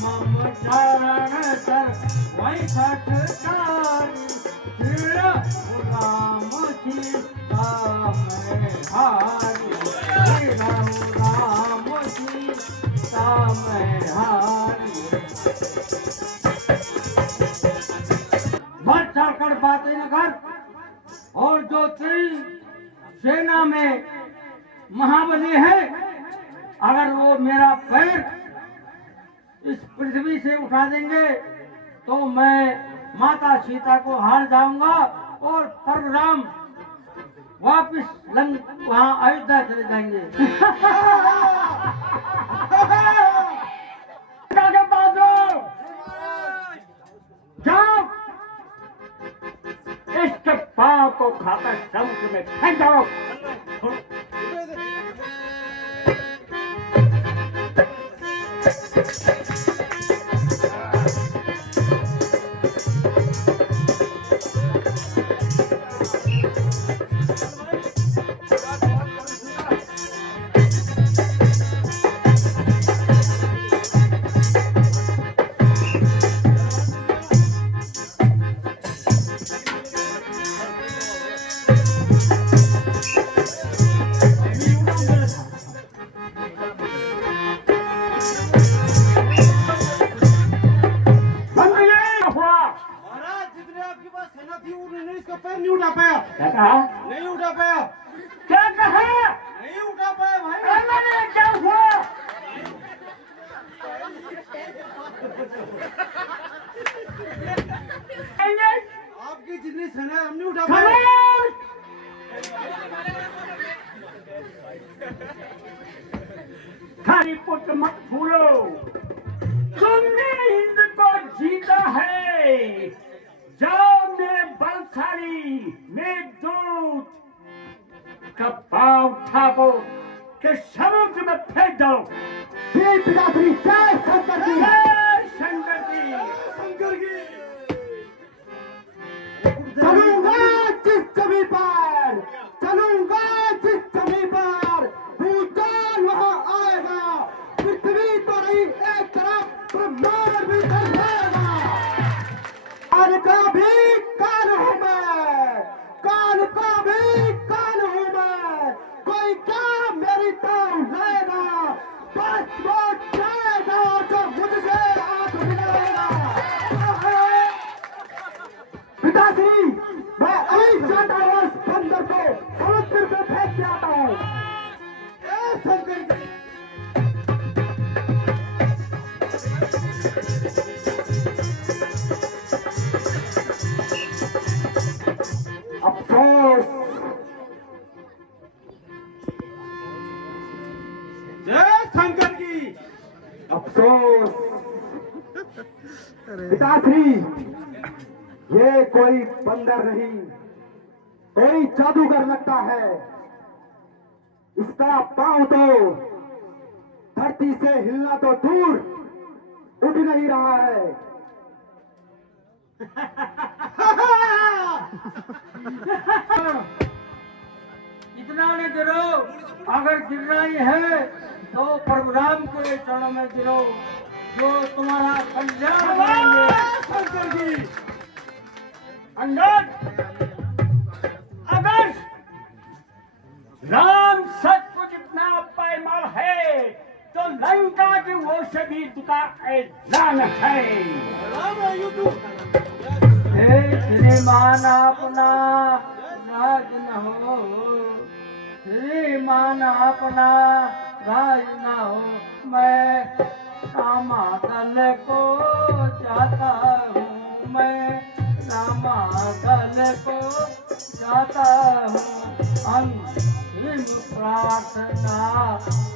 मम चरण सर वैठकतारी। श्री राम सीता मैं हारी, श्री राम सीता मैं हारी। बढ़ चढ़कर बातें न कर, और जो तेरी सेना में महाबली है, अगर वो मेरा पैर इस पृथ्वी से उठा देंगे तो मैं माता सीता को हार जाऊंगा और परशुराम वापिस वहाँ अयोध्या चले जाएंगे। जाओ इसके पांव को खाकर समुद्र में फेंक दो। नहीं उठा पाया। क्या कहा? नहीं उठा पाया। क्या कहा? नहीं उठा पाया भाई। अरे क्या हुआ? आपकी की जितनी सेना है हम नहीं उठा खामोश! खाली पुट मत भूलो, तुमने हिंद को जीता है। जाओ मेरे बलशाली, मेरे दूत का पांव उठाओ के समुद्र में फेंक दो। जय पिताश्री, जय शंकर जी। जय शंकर जी। शंकर की चलूंगा जिस जमी पर, चलूंगा जिस जमी पर, भूटान वहां आएगा। पृथ्वी तो नहीं एक तरफ, ब्रह्मांड भी चल जाएगा। कान का भी कान हूं मैं, कान का भी कान हूं मैं। कोई क्या मेरी ताव लेगा, बस वो जाएगा जो मुझसे आंख मिलाएगा। पिताश्री, मैं अभी जाता हूँ इस बंदर को समुद्र में फेंक के आता हूँ। शंकर की अफसोस, जय शंकर की अफसोस। पिताश्री, ये कोई बंदर नहीं, कोई जादूगर लगता है। इसका पांव तो धरती से हिलना तो दूर, उठ नहीं रहा है। इतना न गिरो, अगर गिरना ही है तो प्रभु राम के चरणों में गिरो, जो तुम्हारा कल्याण करेंगे। शंकर की अंगद, अगर राम सचमुच इतना पैमाल है तो लंका के वो सभी का ऐलान है। राम युद्ध हे श्रीमान अपना राज न हो, श्रीमान अपना राज न हो। मैं रामागल को जाता हूँ, मैं रामागल को जाता हूँ। अंतिम प्रार्थना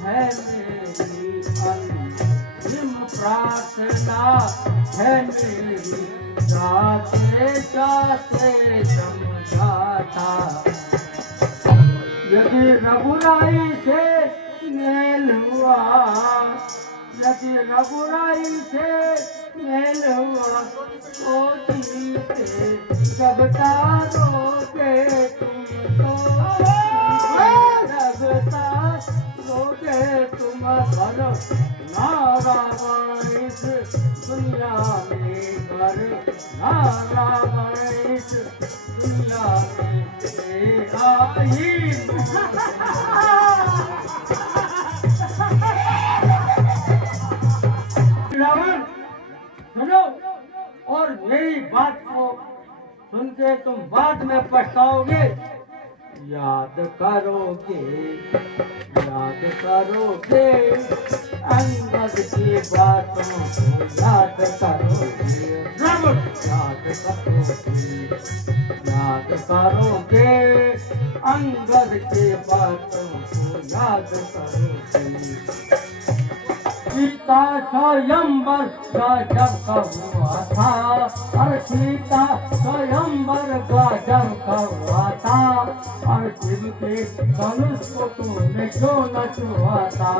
है मेरी, अंतिम प्रार्थना है मेरी। जाते जाते समझाता, यदि रघुराई से मेल हुआ, यदि रघुराई से मेल हुआ तो जीते जब तारोगे तुम तो, जब तारोगे तुम घर ना रावण इस दुनिया में, घर ना रावण इस दुनिया में। आई रावण, सुनो, और मेरी बात को सुन के तुम बाद में पछताओगे। याद करोगे, याद करोगे अंगद की बातों को, याद करोगे रावण, याद करोगे, याद करोगे अंगद की बातों को, याद करोगे। सीता स्वयंवर का जब का हुआ था, और सीता स्वयंवर का जब का हुआ था, और शिव के धनुष को तूने जो न छुआ था,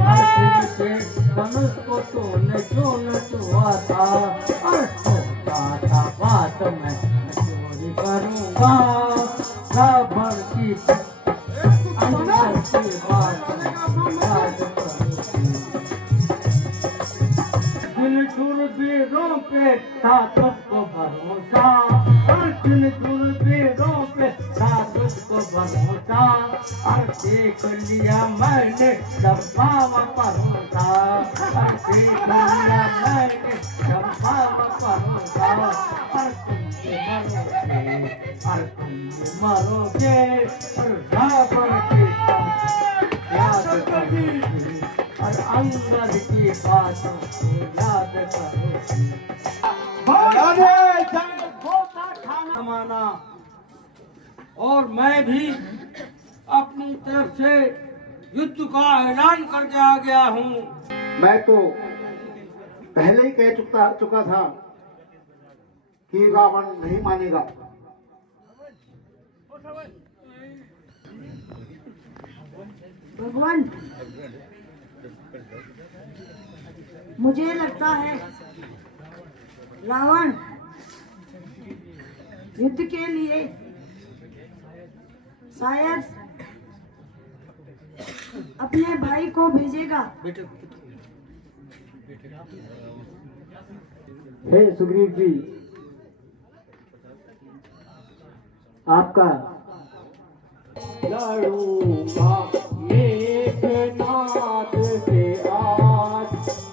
और शिव के धनुष को तूने जो न छुआ था। और सोचा था बात मैं चोरी करूँगा, रावण की अंदर की बात याद करूँगी। जिन शूरवीरों पे था तुझको भरोसा, और जिन शूरवीरों पे था तुझको भरोसा, और देख लिया मैंने जब पावा भरोसा, और देख लिया मैंने जब पावा भरोसा। और तुम मरोगे, और रावण की याद करोगे, और अंगद की बातों को याद करोगे। माना और मैं भी अपनी तरफ से युद्ध का ऐलान करके आ गया हूँ। मैं तो पहले ही कह चुका था कि रावण नहीं मानेगा। भगवान, मुझे लगता है रावण युद्ध के लिए शायद अपने भाई को भेजेगा। हे सुग्रीव जी, आपका लड़ूंगा मेघनाद से आज,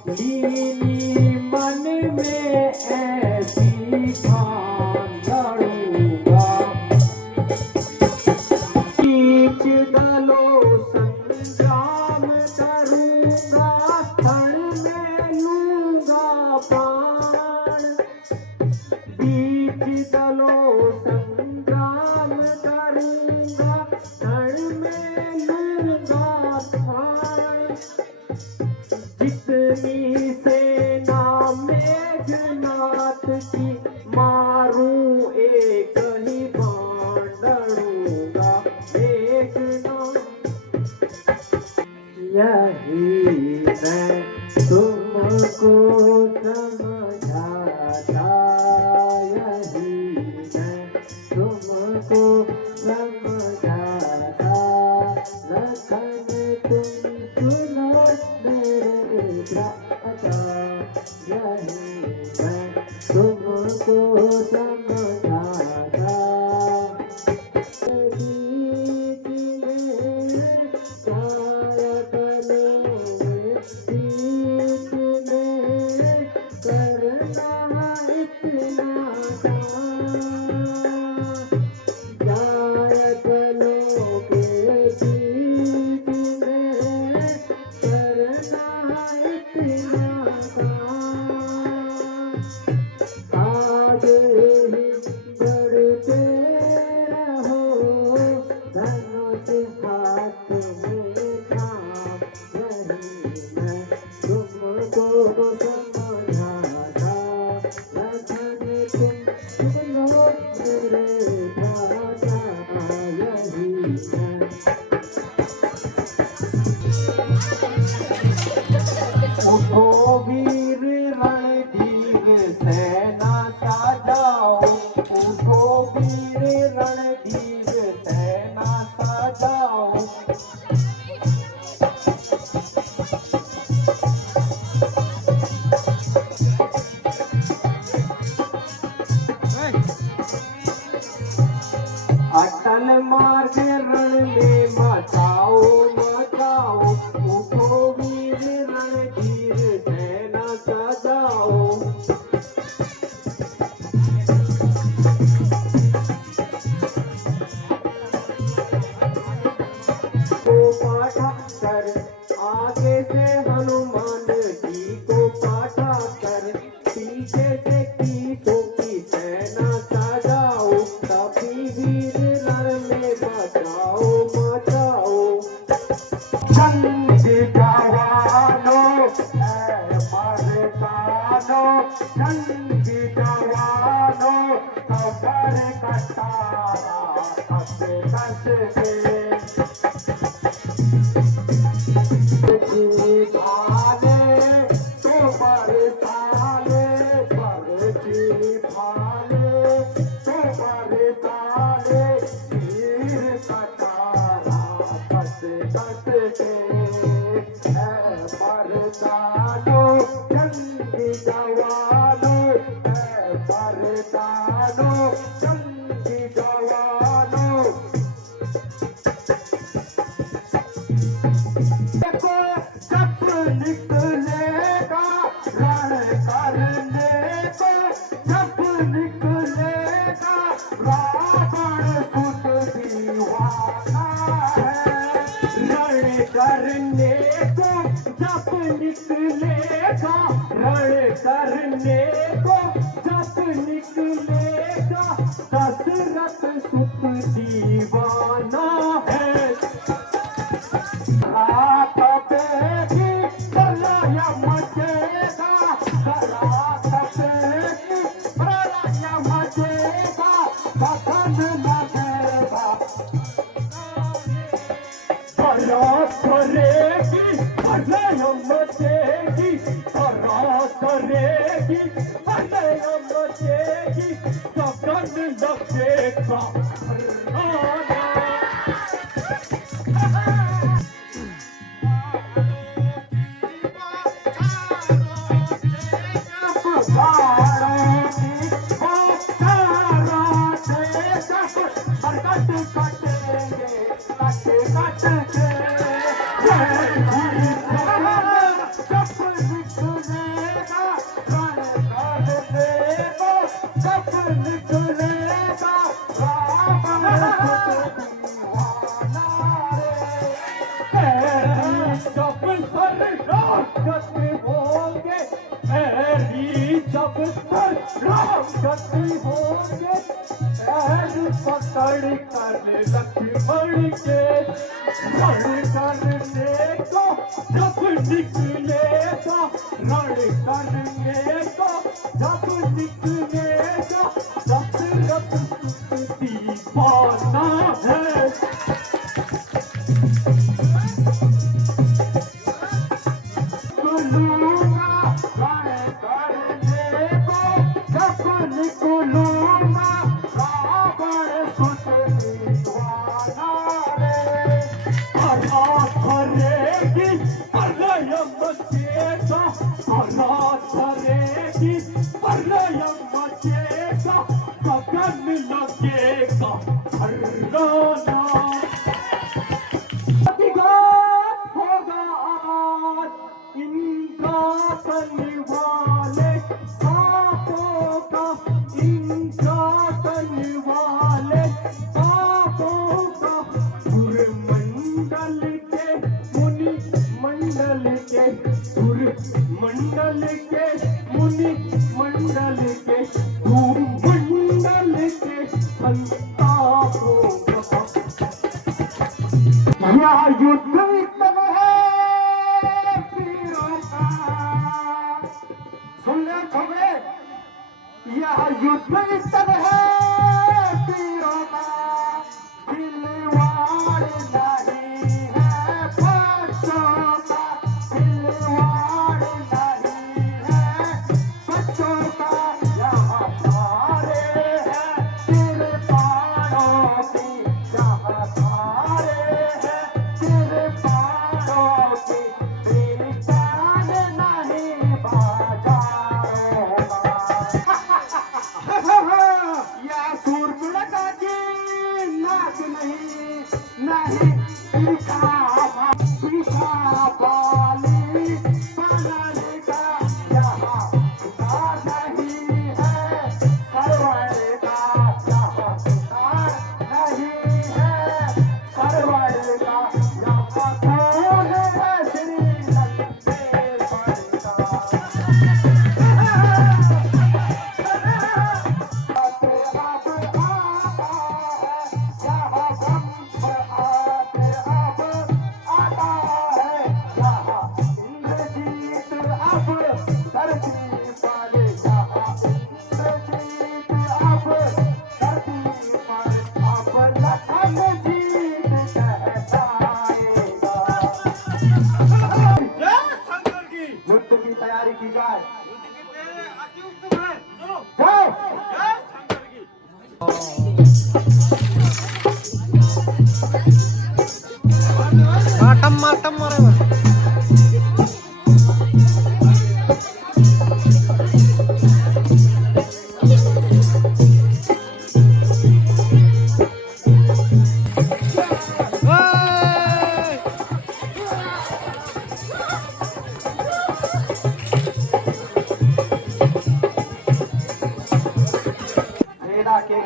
लीनी मन में ऐसी ठान, लड़ूंगा बीच दलों संग्राम करूंगा, क्षण में लूंगा प्राण, बीच दलों संग्राम करूंगा, क्षण में लूंगा प्राण, जितनी सेना मेघनाथ की मारूं एक ही बाण, लड़ूंगा मेघनाथ। यही मैं तुमको समझाता, यही मैं तुमको समझाता, लखन तुम सुनो मेरे भ्राता, यही मैं तुमको समझाता। बीच में साया कलों बीच में करना इतना जाय कलों के बीच में करना इतना आगे ही बढ़ते रहो, धनुष हाथ में थाम, यही मैं तुमको समझाता, लखन तुम सुनो मेरे भ्राता, यही मैं। उठो वीर रणधीर सेना साजाओ, उठो वीर रणधीर सेना साजाओ, अटल मार्ग रण में मचाओ मचाओ, उठो वीर रणधीर सेना सजाओ, को पाठा कर आगे से हनुमान जी को पाठा कर, पीछे से कीटों की सेना सजाओ, तभी वीर रण में मचाओ मचाओ। जंग जवानों है मर्दानों, जंग जवानों खबर कटारा कस कस के, भाले तो बरसाले बरसी भाले तो बरसाले, तीर कटारा कस कस के है बरसानो, जंग जवानो है बरसानो, जंग जवानो। जब निकलेगा रण करने को, जब निकलेगा रावण सुत दीवाना है, रण करने को जब निकलेगा, रण करने को जब निकलेगा दशरथ सुत दीवाना है रात बेगी प्रलय मचेगा रात बेगी प्रलय मचेगा कथन लगेगा रात करेगी प्रलय मचेगी रात करेगी प्रलय मचेगी कथन लगेगा पकड़ कर लक्ष्मण के रण करने को जब निकलेगा रण करने को जब निकलेगा दशरथ सुत दीवाना है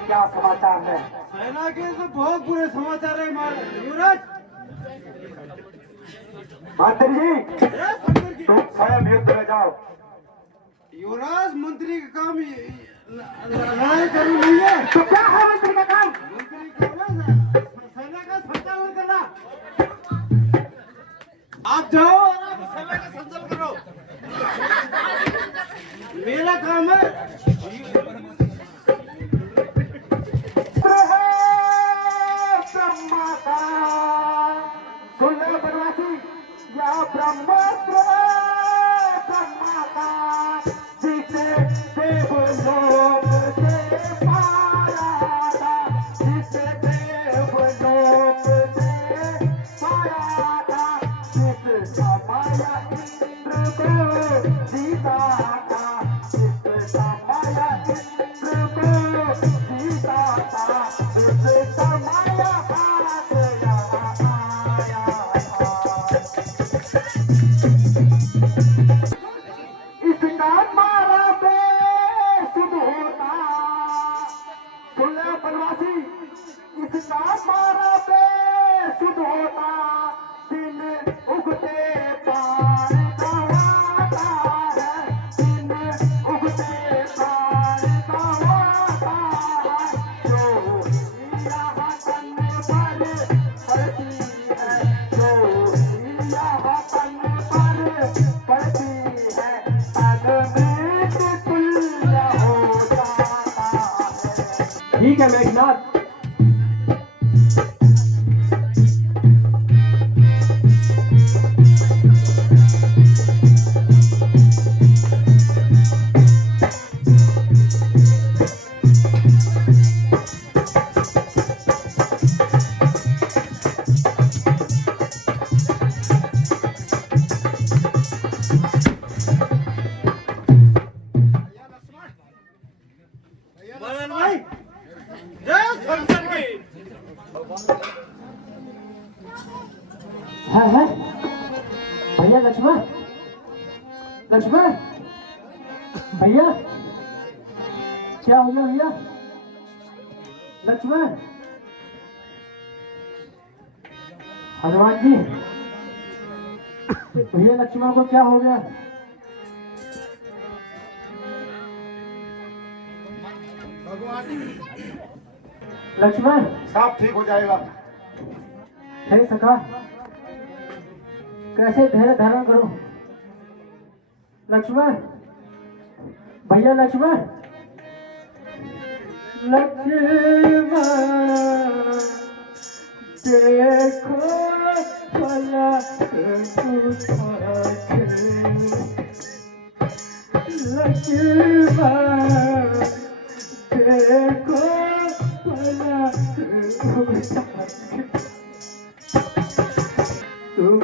क्या समाचार है? सेना के तो बहुत बुरे समाचार है युवराज। मंत्री जी तुम स्वयं युद्ध में जाओ। युवराज मंत्री का काम लड़ाई करी नहीं है तो क्या है मंत्री का काम? मंत्री काम है सेना का संचालन करना। आप जाओ और आप सेना का संचालन करो। मेरा काम है ब्रह्मा का सुन ले बनवासी, या ब्रह्मास्त्र ब्रह्मा का, जिसे देवलोक से पाया था, जिसे देवलोक से पाया था, जिस समय इंद्र को जीता था, जिस समय इंद्र को जीता था, जिस समय आ गया आया था। इसका मारा बेसुध होता, सुन ले बनवासी, इसका मारा बेसुध होता, दिन उगते पार गवाता है, दिन उगते पार गवाता है, जो यहाँ तन पर पड़ती है, जो यहाँ तन पर पड़ती है, तन में तुल्य हो जाता है। ठीक है मेघनाथ, मदन भाई जय संसद की। है भैया लक्ष्मण, लक्ष्मण भैया, क्या हो गया भैया? लक्ष्मण, हनुमान जी, भैया लक्ष्मण को क्या हो गया? लक्ष्मण सब ठीक हो जाएगा। हे सखा, कैसे धैर्य धारण करो? लक्ष्मण भैया, लक्ष्मण, लक्ष्मण देखो पलक उठाके, लक्ष्मण देखो पलक उठाके, तुम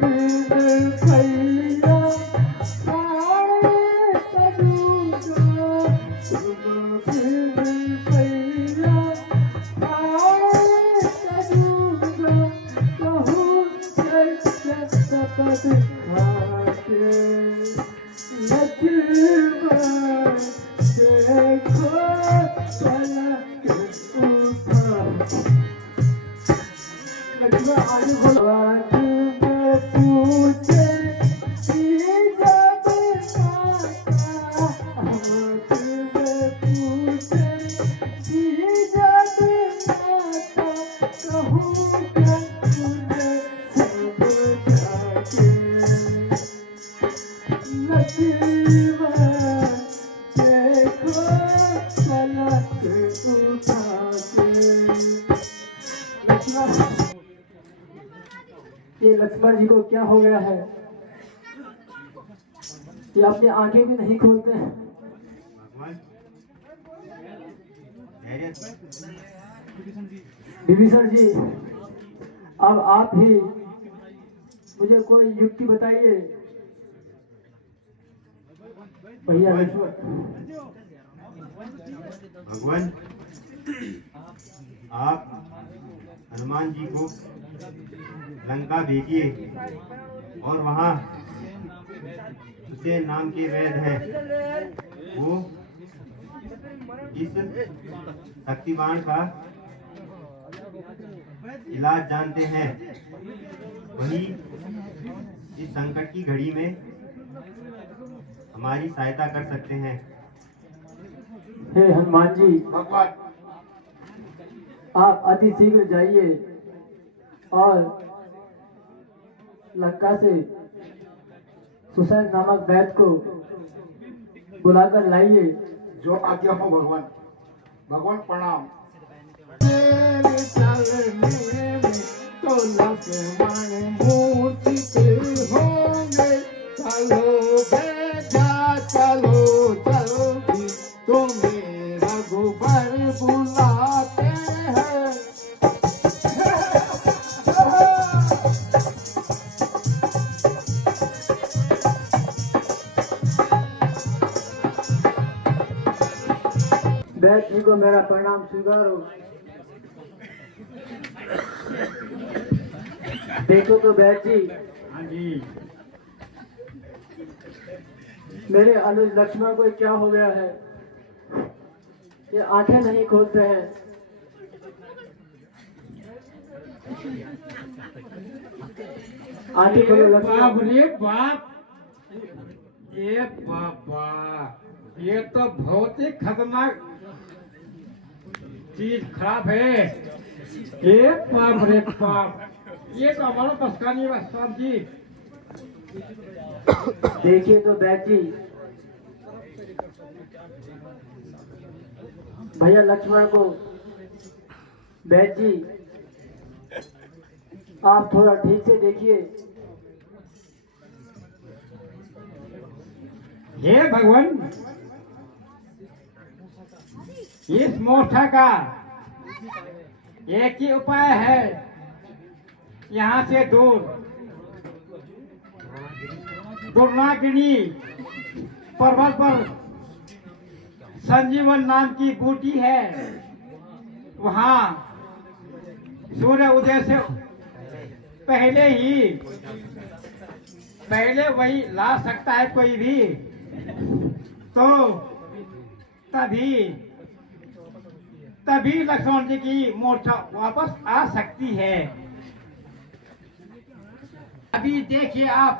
बिन भैया आए करूँगा, तुम बिन भैया आए करूँगा, कहूँ कैसे शपथ खाके, लक्ष्मण देखो पलक उठाके। लक्ष्मण आगे बोलो। आज मैं पूछे कि जब माता, आज मैं पूछे कि जब माता, कहूँ क्या तूने समझा के, लक्ष्मण देखो पलक उठाके। लक्ष्मण, ये लक्ष्मण जी को क्या हो गया है? ये अपनी आंखें भी नहीं खोलते हैं। विभीषण जी, अब आप ही मुझे कोई युक्ति बताइए। भैया लक्ष्मण, भगवान, आप हनुमान जी को लंका भेजिए और वहाँ हुसैन नाम के वैद हैं, वो इस शक्तिवान का इलाज जानते हैं, वही इस संकट की घड़ी में हमारी सहायता कर सकते हैं। हे हनुमान जी, भगवान आप अति शीघ्र जाइए और लंका से सुसैन नामक वैद्य को बुलाकर लाइए। जो आज्ञा हो भगवान। भगवान प्रणाम। तो लक्ष्मण मूर्छित होंगे, चलो बेटा चलो जल्दी, तुम्हें रघुबर बुलाते हैं। वैद्य जी को मेरा प्रणाम स्वीकारो। देखो तो वैद्य जी, हाँ जी, मेरे अनुज लक्ष्मण को क्या हो गया है? ये आंखें नहीं खोलते हैं। आंखें खोलो लक्ष्मण। बाप रे बाप, ये बाबा, ये तो बहुत ही खतरनाक चीज खराब है। ये बाप रे बाप, ये तो हमारा बस का नहीं है साहब जी। देखिए तो वैद्य जी, भैया लक्ष्मण को वैद्य जी आप थोड़ा ठीक से देखिए। हे भगवान, इस मोठा का एक ही उपाय है, यहाँ से दूर दुर्नागिनी पर्वत पर संजीवन नाम की बूटी है, वहाँ सूर्य उदय से पहले वही ला सकता है कोई भी, तो तभी लक्ष्मण जी की मूर्छा वापस आ सकती है। अभी देखिए आप,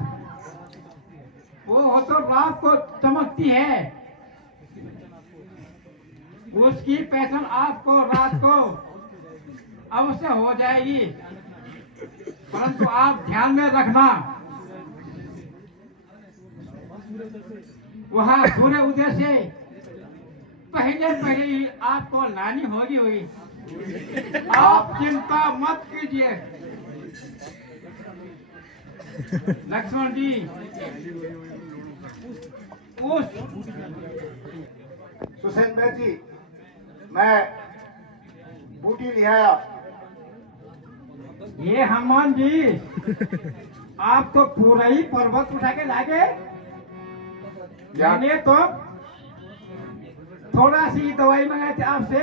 वो तो रात को चमकती है, उसकी पहचान आपको रात को अवश्य हो जाएगी, परंतु आप ध्यान में रखना, वहाँ सूर्य उदय से पहले ही आपको लानी होगी हुई। आप चिंता मत कीजिए लक्ष्मण जी। उस सुसैन बैद जी, मैं बूटी ले आया। ये हनुमान जी आपको पूरा ही पर्वत उठा के लागे, मैंने तो थोड़ा सी दवाई मंगाई थी आपसे।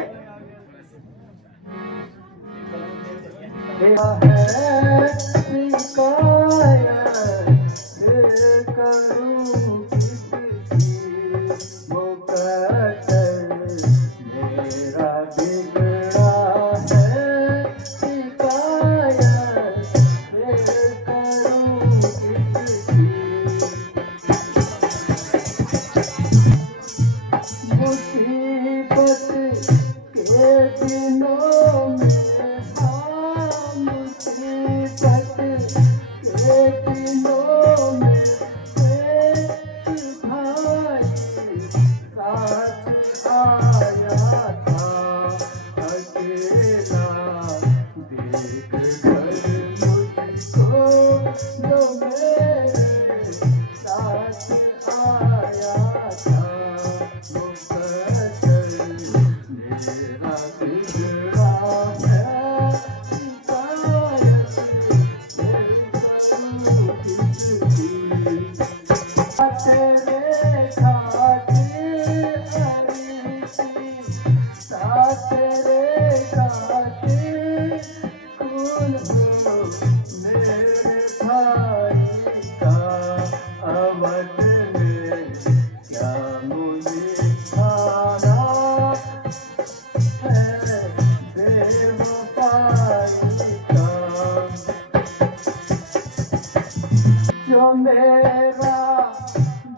जो मेरा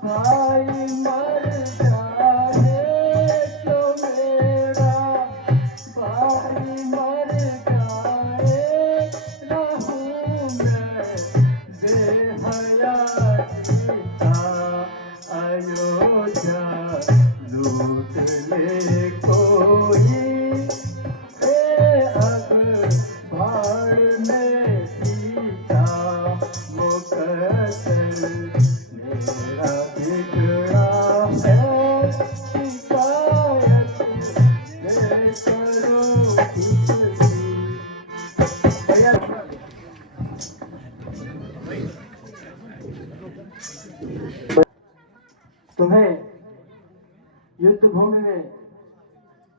भाई मर जाए, जो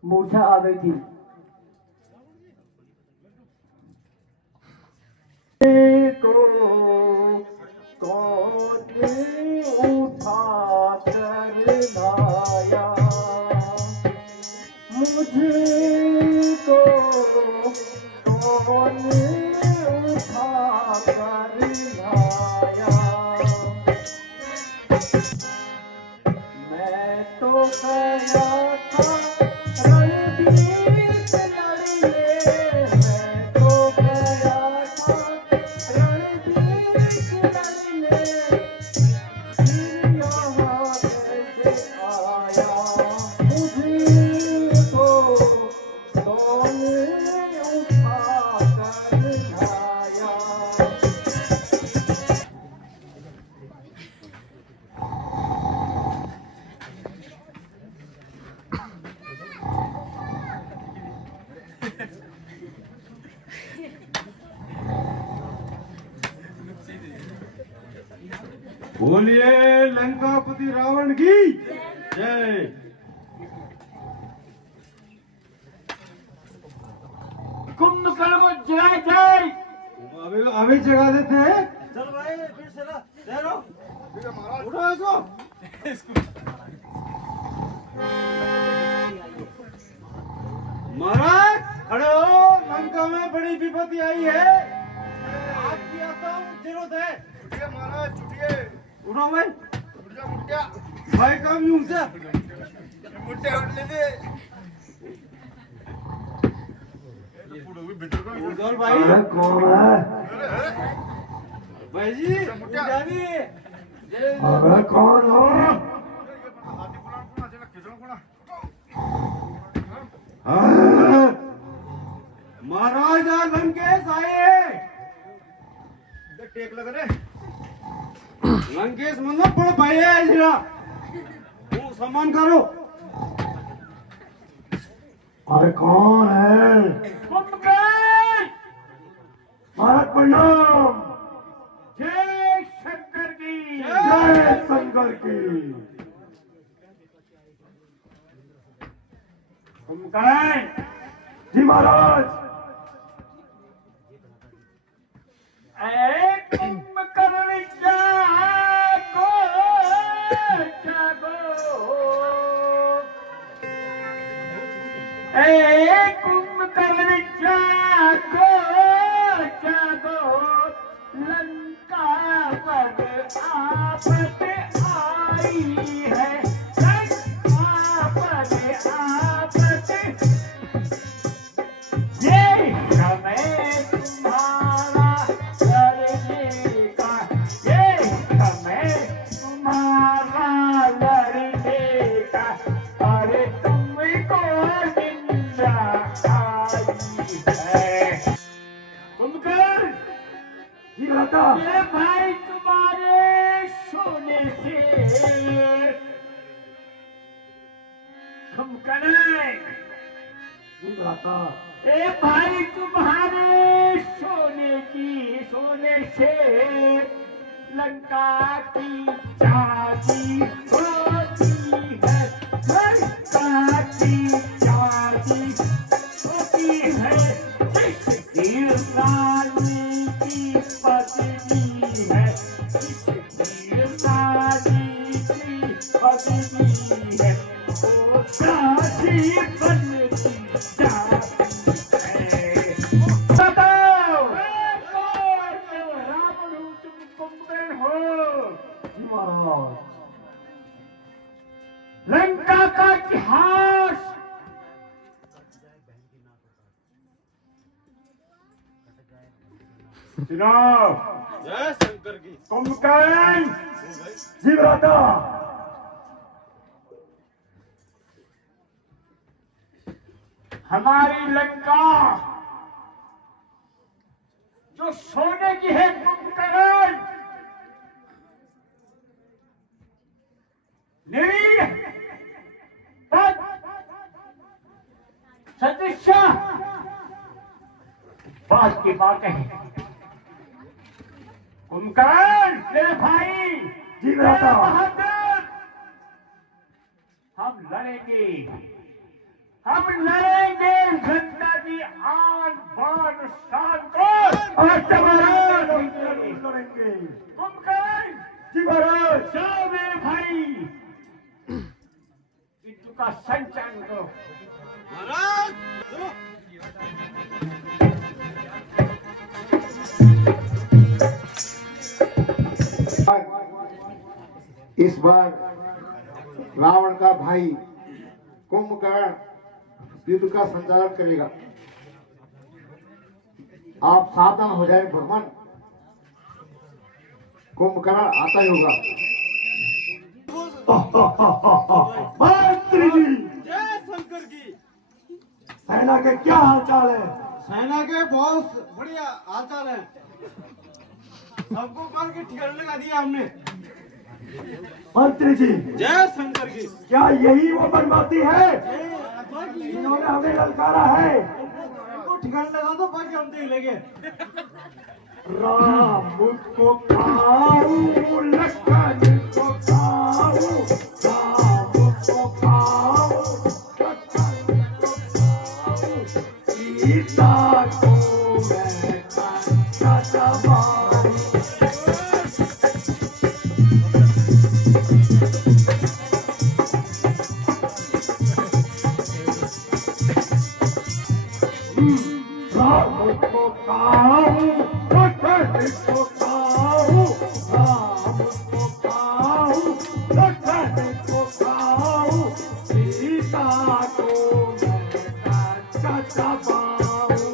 मूर्छा आ गई थी। को कौन उठा कर लाया, मुझे को कौन उठा कर लाया। मैं तो गया था रणबीर से लड़ने, मैं तो गया था रणबीर से लड़ने, फिर यहाँ कैसे आया, मुझे तो कौन उठा कर लाया। बोलिए लंकापति रावण की जय। कुंभकर्ण को जय जय। अभी अभी जगा देते हैं। चल भाई फिर से ना जय रो उठो इसको। महाराज खड़े हो, लंका में बड़ी विपत्ति आई है, आपकी आता हूँ जरूरत है। छुटिए महाराज छुटिए। उठो भाई मुट्ठिया भाई काम यूं से मुट्ठिया उठ लेते उधर भाई। कौन है? भाई जी जानी अरे कौन हो? महाराज लंकेश आए। टेक लग रहे लंकेश मतलब बड़ा भाई है जरा, वो सम्मान करो। अरे कौन है? कुंभकर्ण महाराज प्रणाम। जय शंकर की जय शंकर की। कुंभकर्ण जी महाराज। कुंभकर्ण जागो जागो, कुंभकर्ण जागो जागो, लंका पर आफत आई है, लंका पर आफत। ये समय तुम्हारा लड़ने का, ये समय तुम्हारा लड़ने का, अरे तुमको निंदा आई है। कुंभकर्ण जी भ्राता। ये भाई तुम्हारे सोने से कुंभकर्ण जी भ्राता। ए भाई तुम्हारे सोने से लंका की चांदी होती है, लंका की चांदी होती है। जिस हीर रानी की पत्नी है, जिस हीर रानी की पत्नी है, वो दासी बनती जाती है। बताओ रावण हो तुम, कुंभकर्ण हो? जी महाराज। लंका का इतिहास सुनाओ। जय शंकर की। कुंभकर्ण जी भ्राता। हमारी लंका जो सोने की है कुंभकर्ण, सदस्य बात की बात है। कुंभकर्ण मेरे भाई जी भ्राता। बहादुर, हम लड़ेंगे, हम अब लड़ेंगे जिंदगी आन बान शान को और लड़ेंगे। कुंभकर्ण जी महाराज, जाओ मेरे भाई बिट्टू का संचालन करो। महाराज चलो। इस बार रावण का भाई कुंभकर्ण युद्ध का संचालन करेगा। आप सावधान हो जाए भगवान, कुंभकर्ण आता ही होगा। मंत्री जी, जय शंकर की। सेना के क्या हाल चाल है? सेना के बहुत बढ़िया हाल चाल है। सबको कल के ठिकाने लगा दिया हमने। मंत्री जी, जय शंकर की। क्या यही वो बदमाशी है इन्होंने हमें ललकारा है? इनको ठिकाने लगा दो, बाकी हम देख लेंगे। राम को खाऊं, लखन को खाऊं, राम को खाऊं, लखन को खाऊं, सीता को मैं कंचा दबाऊं। राम को खाऊं, लखन को खाऊं, राम को खाऊं, लखन को खाऊं, सीता को मैं कंचा दबाऊं।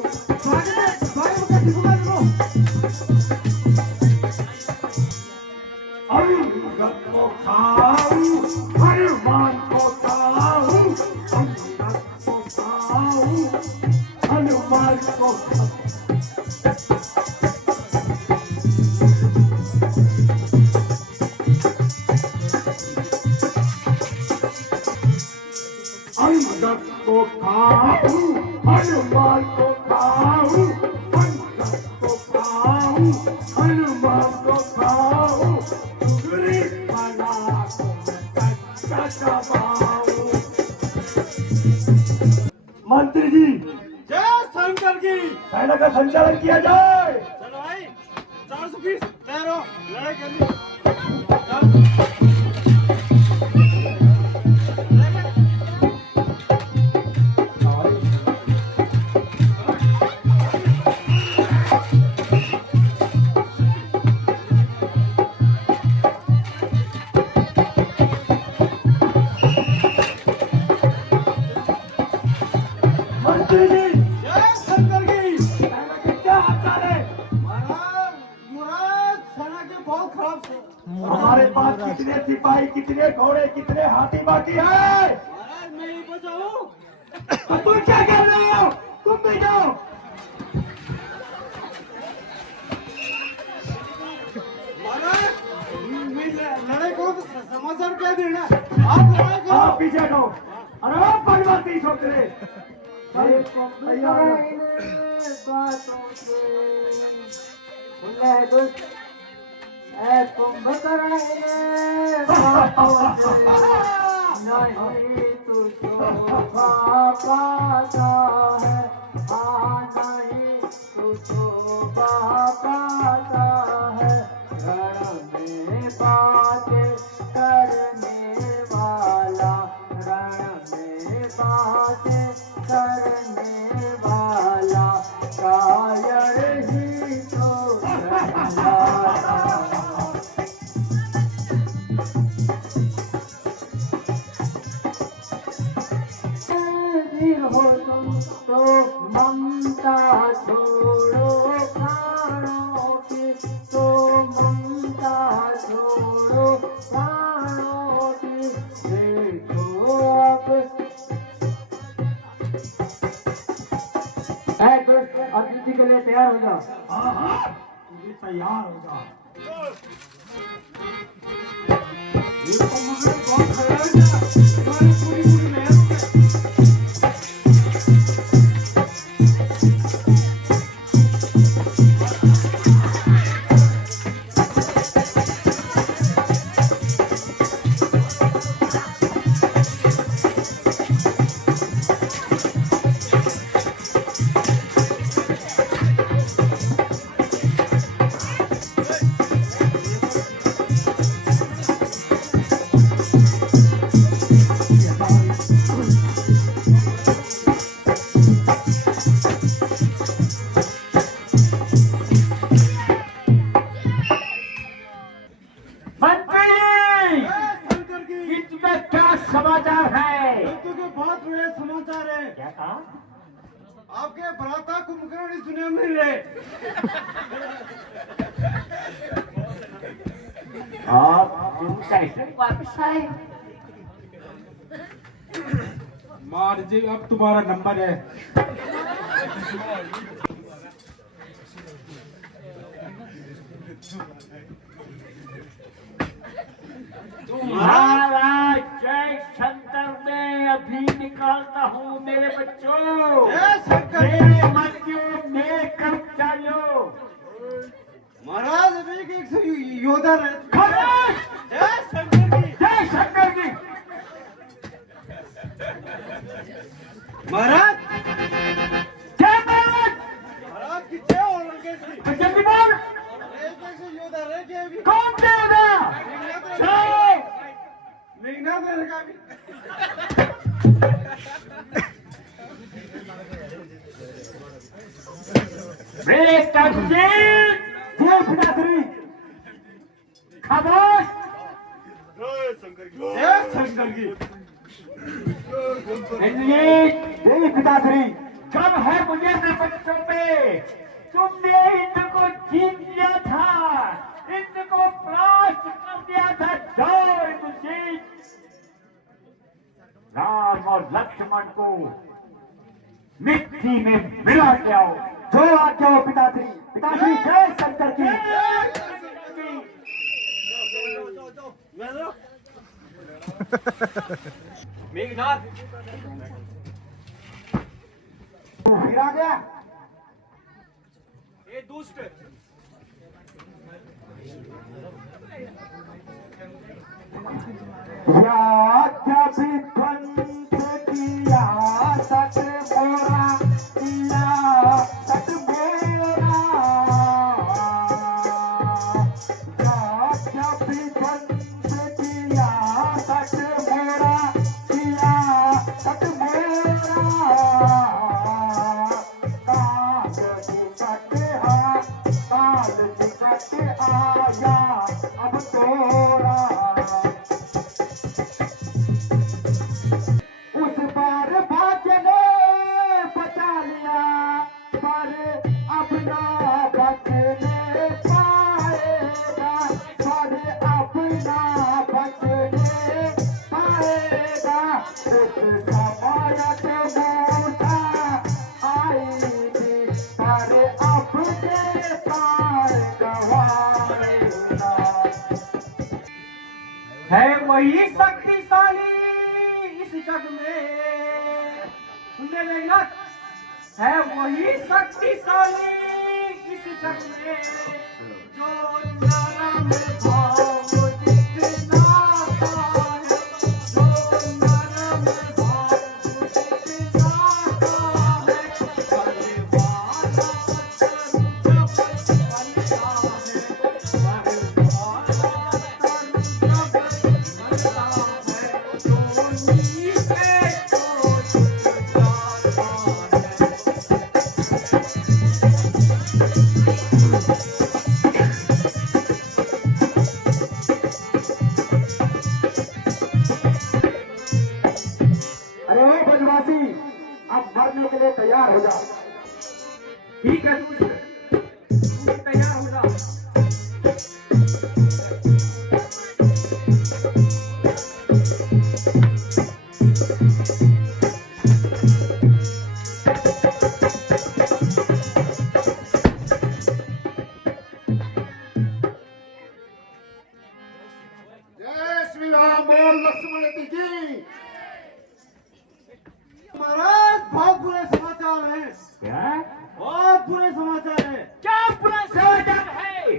अंगद को खाऊं, हनुमान को खाऊं, अंगद को खाऊं, हनुमान को अंगद को खाऊं, हनुमान को खाऊं, अंगद को खाऊं, हनुमान को खाऊं, सुग्रीव बना को मैं कंचा दबाऊं। मंत्री जी, जय शंकर की। सेना का संचालन किया जाए। चलो भाई, 420 तैयार हो लड़ाई के लिए। मंत्री जी, जय शंकर की। सेना के क्या हाल चाल है? महाराज मुराद सेना के बहुत खराब से। हमारे पास कितने सिपाही, कितने घोड़े, कितने हाथी बाकी है? महाराज मैं ही बचाऊं। तुम क्या कर रहे हो? तुम भी जाओ। महाराज मैं लड़ाई को समाचार क्या देना। आप लड़ाई करो। आप पीछे हटो। अरे आप बदमाशी सोच रहे। तैयार हो। हो तुम तो ममता छोड़ो प्राणों की, तो ममता छोड़ो प्राणों की, देखो अब अतिथि के लिए तैयार हो जाओ। हाँ हाँ तैयार हो जाओ। ये तो मुझे बहुत खराब है। तुम्हारी पूरी पूरी मेहनत क्या कहा? आपके भ्राता कुंभकर्ण इस दुनिया में नहीं रहे। आप कैसे वापस आए? मार जी, अब तुम्हारा नंबर है। महाराज जय शंकर में अभी निकालता हूँ मेरे बच्चों। जय शंकर। मेरे मंदिर में कर्मचारियों। महाराज अभी एक योद्धा रहे। खामोश! जय शंकर की। जय शंकर की। महाराज, जय महाराज। महाराज की जय हो लंकेश की। तो जल्दी बोल। एक योद्धा रह गया अभी। कौन देगा? मेघनाथ रहेगा अभी। मेरे कंजीर जय पिताश्री। खामोश! जय शंकर की। जय पिताश्री। कब है मुझे अपने बच्चों पे? तुमने इनको जीत लिया था, इनको परास्त कर दिया था। जाओ इनको जीत। राम और लक्ष्मण को मिट्टी में मिला के आओ। जो आज्ञा हो पिताश्री। पिताश्री जय शंकर की। मेघनाथ फिर आ गया। ये दुष्ट क्या विध्वंस किया सट मोरा, किया सट मोरा। क्या विध्वंस किया सट मोरा, किया सट मोरा। काल निकट आया अब तोरा। उस बार भाग्य ने बचा लिया, पर अपना बचने पाएगा, पर अपना बचने पाएगा। उस समय तो मूसा आएगी, पर अपने पार गवाएगा। है वही शक्तिशाली इस जग में। सुनने मेघनाथ, है वही शक्तिशाली इस जग में, जो नरम भाव दिखलाता है, जो नरम भाव दिखलाता है। बलवाना तनु जब बनता है, बलवाना तनु जब बनता है, तो नीचे तो झुक जाता है। अरे ओ बदमाशी, अब मरने के लिए तैयार हो जा। ठीक है तू तैयार हो जा। जय श्री राम और लक्ष्मण की। महाराज, बहुत बुरे समाचार हैं। क्या? बहुत बुरे समाचार हैं। क्या बुरा समाचार है?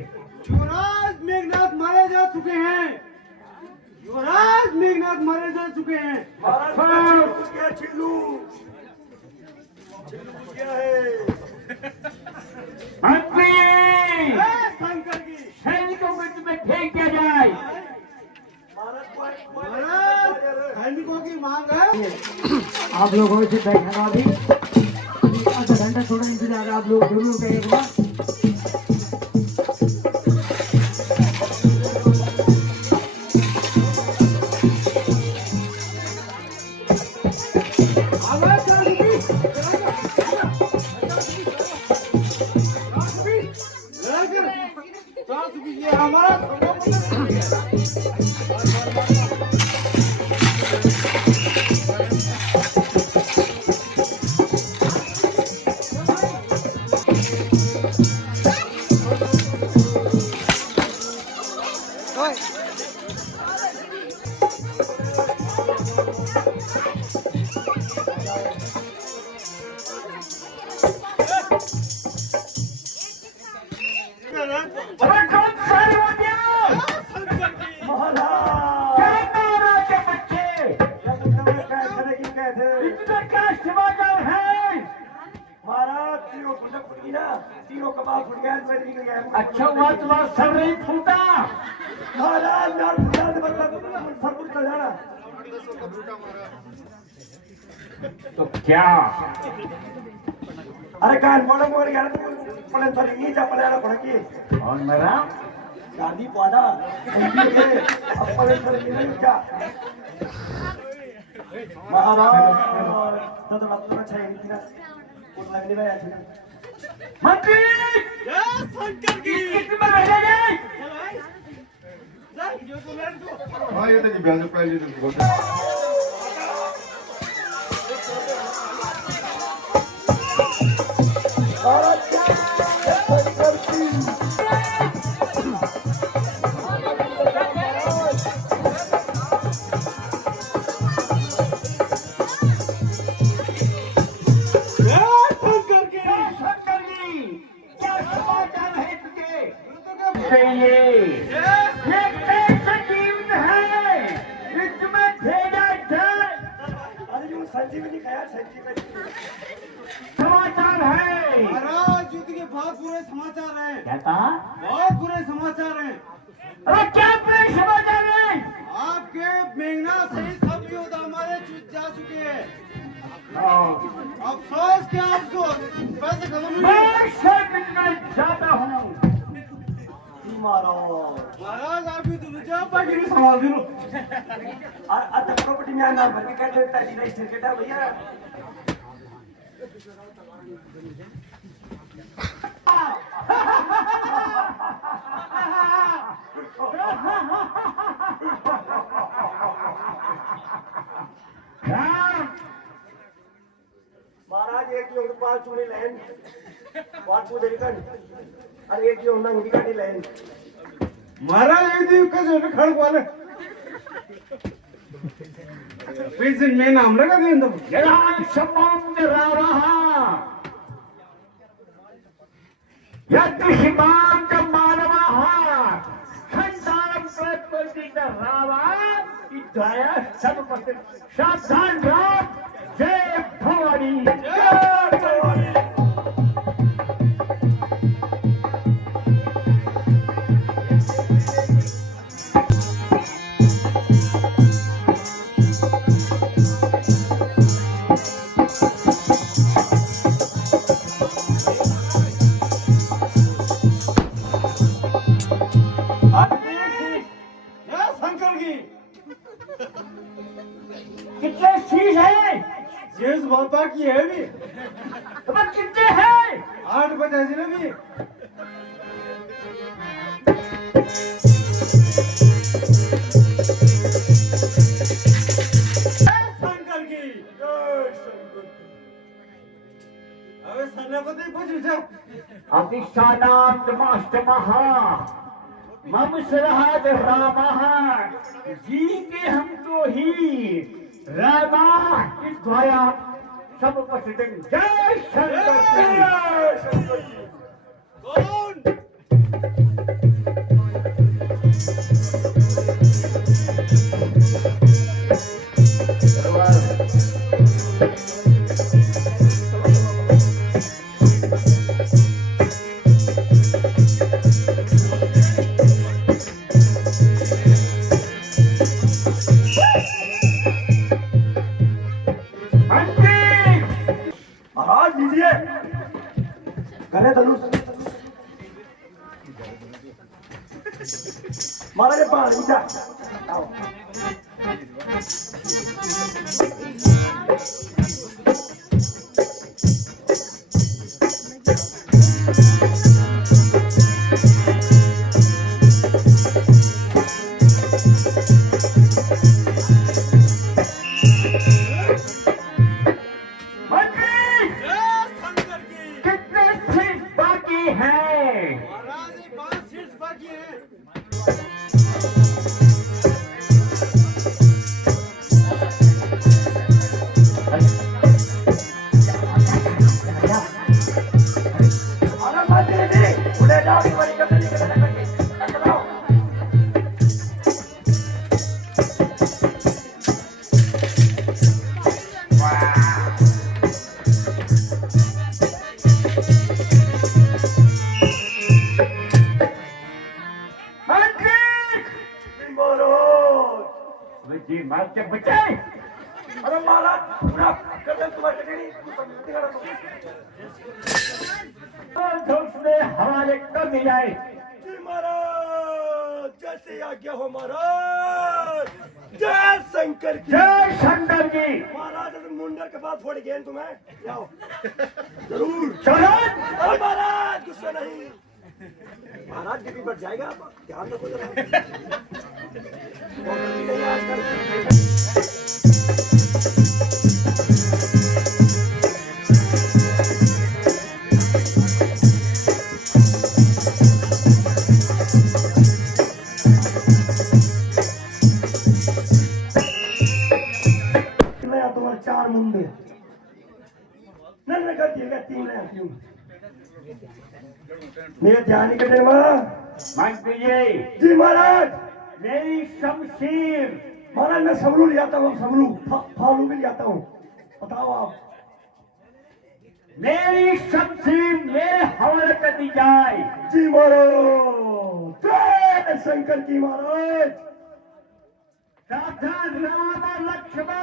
युवराज मेघनाथ मारे जा चुके हैं। युवराज मेघनाथ मारे जा चुके हैं। क्या छिल्लू क्या है? मंत्री, जय शंकर की। सैनिकों को तुम्हें फेंक दिया जाए। महाराज, सैनिकों की मांग है। आप लोगों से बैठना अभी आधा घंटा थोड़ा इंतजार आप लोग जरूर करेगा। आवाज चल रही अच्छा हुआ तुम्हारा सर नहीं फूटा। तो क्या? अरे काय मोड़ यार पड़े तो नहीं जा पड़े यार पड़की और मेरा गाड़ी पाड़ा अपने सर नहीं जा महाराज तो डॉक्टर अच्छा है नहीं ना कुछ लगने में अच्छा मंत्री शंकर की कितने में रह गए? हाँ ये तो जी ब्याज पहले तो संजीवनी खाया संजीवनी समाचार है। महाराज युद्ध के बहुत बुरे समाचार हैं। क्या कहा? बहुत बुरे समाचार हैं। अरे क्या बुरे समाचार है? आपके मेघना सहित सब योद्धा हमारे जा चुके हैं। अफसोस क्या आपको पैसे खत्म हुए। मैं शर्म में जाता हूँ। महाराज आप भी दुनिया बाकी समाज लो आता प्रॉपर्टी में नाम भर के क्या देता है रजिस्टर केटा भैया महाराज एक जो पांच चूड़ी लैन पांच पूजे निकल अरे एक जो ना उनकी काटी लैन महाराज एक दिन कैसे खड़ वाले फिर मैं नाम लगा दें तो शब्द रहा यद्शिवांत मानवः संसारं प्रत्युदित रावा इद्धाया सर्वपति सावधान राम जय भवानी जय भवानी। कितने चीज है? जेम्स बहुत बाकी है भी तुम्हारे कितने हैं? 8 बजे जी भी शंकर की अबे सेनापति पूछ जा अधिष्ठानां नमस्तमः मम सरहद रामः जी के हम तो ही रामा द्वारा सब उपस्थित जय शंकर। कौन करे धनुष मारे पानी जा धनुष में हमारे कब नहीं आए। जी महाराज, जैसे आज्ञा हो महाराज। जय शंकर की। जय शंकर जी। महाराज अगर मुंडर के बाद फोड़ गए तुम्हें, जाओ जरूर। चलो महाराज गुस्सा नहीं। महाराज बीपी बढ़ जाएगा, आप ध्यान रखो जरा। बहुत जल्दी नहीं आजकल। नया तुम्हारे 4 मुंडे नन्हे कर दिएगा, 3 नया क्यों मेरे ध्यान ही कटे मंत्री जी। जी महाराज। मेरी शमशीर। महाराज मैं समरू ले आता हूँ, समरू फालू भी ले आता हूँ। बताओ आप। मेरी शमशीर मेरे हवाले कर दी जाए। जी महाराज। जय शंकर की महाराज। सावधान राम और लक्ष्मण।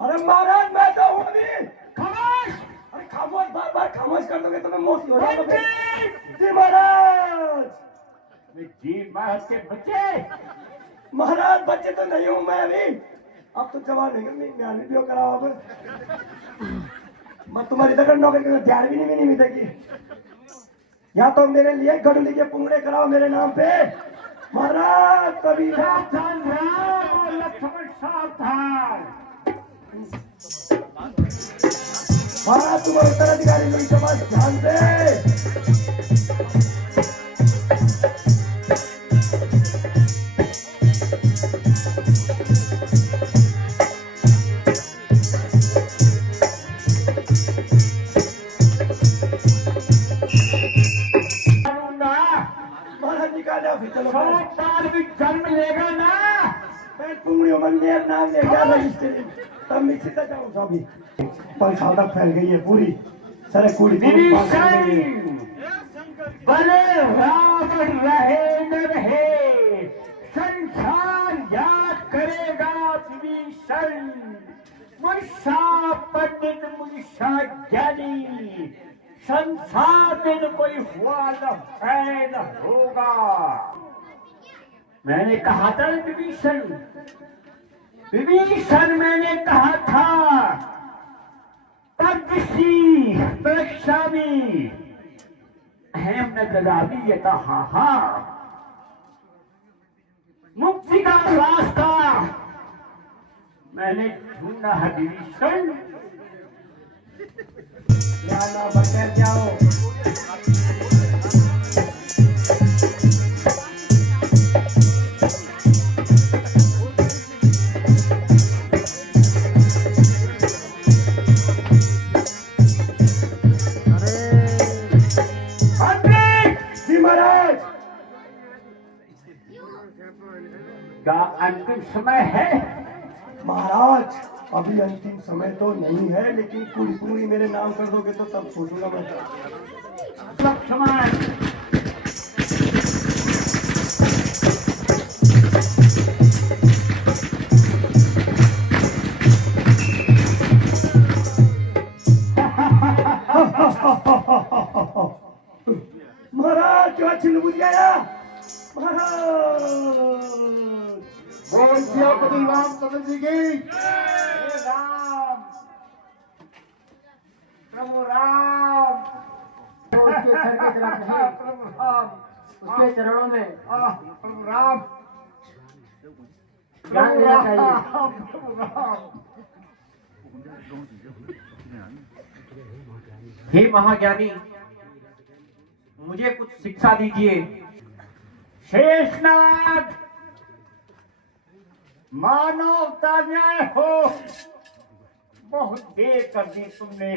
अरे महाराज मैं तो हूँ अभी। खामोश। अरे खामोश, बार बार खामोश कर दोगे तो मैं मौसी हो जाऊंगा। जी महाराज। जी महाराज के बच्चे। महाराज बच्चे तो नहीं हूँ मैं अभी। अब तो जवान है, मैं भी कराओ अब। मैं तुम्हारी दगड़ नौकरी का ध्यान भी नहीं मिलेगी। या तो मेरे लिए गढ़ली के पुंगड़े कराओ मेरे नाम पे महाराज। कभी सावधान राम और लक्ष्मण सावधान। महाराज तुम्हारे उत्तराधिकारी मेरी समाज ध्यान दे। महाराज निकाले अभी चलो। 100 साल भी जन्म लेगा ना। मैं पुंगड़ियों में मेरा नाम ले गया रजिस्ट्री, तब मैं सीधा जाऊंगा अभी। 5 साल तक फैल गई है पूरी सारे कूड़ी। भले रावण रहे न रहे, संसार याद करेगा विभीषण। मूर्छा पंडित मूर्छा ज्ञानी, संसार दिन कोई हुआ न फैल होगा। मैंने कहा था विभीषण, विभीषण मैंने कहा था पक्षी प्रक्षामी अहम न ददामी, ये कहा मुक्ति का रास्ता मैंने ढूंढा है विभीषण। जाना बचैन जाओ। का अंतिम समय है महाराज। अभी अंतिम समय तो नहीं है, लेकिन पूरी पूरी मेरे नाम कर दोगे तो तब सोचूंगा मैं। लक्ष्मण महाराज क्यों छिल बुझ गया महाराज। बोल सियापति रामचंद्र जी की। राम प्रभु राम। उसके सर की तरफ नहीं, प्रभु राम उसके चरणों में प्रभु राम ध्यान देना चाहिए। प्रभु राम। हे महाज्ञानी, मुझे कुछ शिक्षा दीजिए। शेषनाग, मानवता न्याय हो, बहुत देर कर दी तुमने,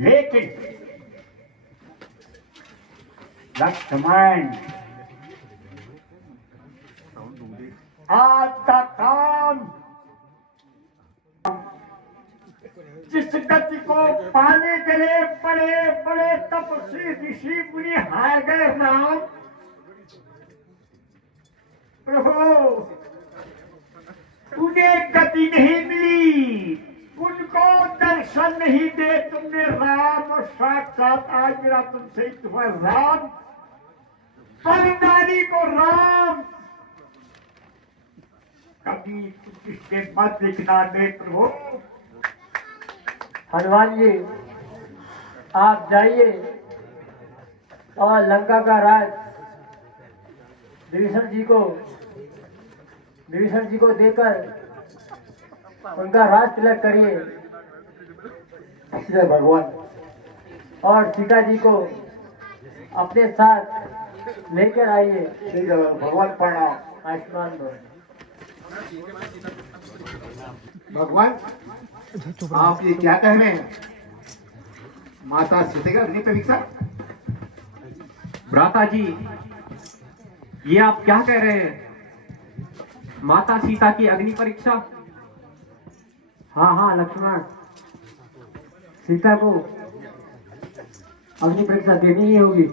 लेकिन लक्ष्मण, आज का काम जिस गति को पाने के लिए बड़े बड़े तपस्वी ऋषि मुनि हार गए राम, प्रभु उन्हें गति नहीं मिली, उनको दर्शन नहीं दे तुमने राम, और साक्षात आज मेरा तुमसे तुम्हारा राम, परिणामी को राम, कभी तुम इसके मत लिखना दे प्रभु। हनुमान जी, आप जाइए और लंका का राज विभीषण जी को देकर उनका राज तिलक करिए। जय भगवान। और सीता जी को अपने साथ लेकर आइए। ठीक है भगवान, प्रणाम। आयुष्मान भव। भगवान, आप ये क्या कह रहे हैं? माता सीता का अग्नि परीक्षा? भ्राता जी, ये आप क्या कह रहे हैं? माता सीता की अग्नि परीक्षा? हाँ लक्ष्मण, सीता को अग्नि परीक्षा देनी ही होगी।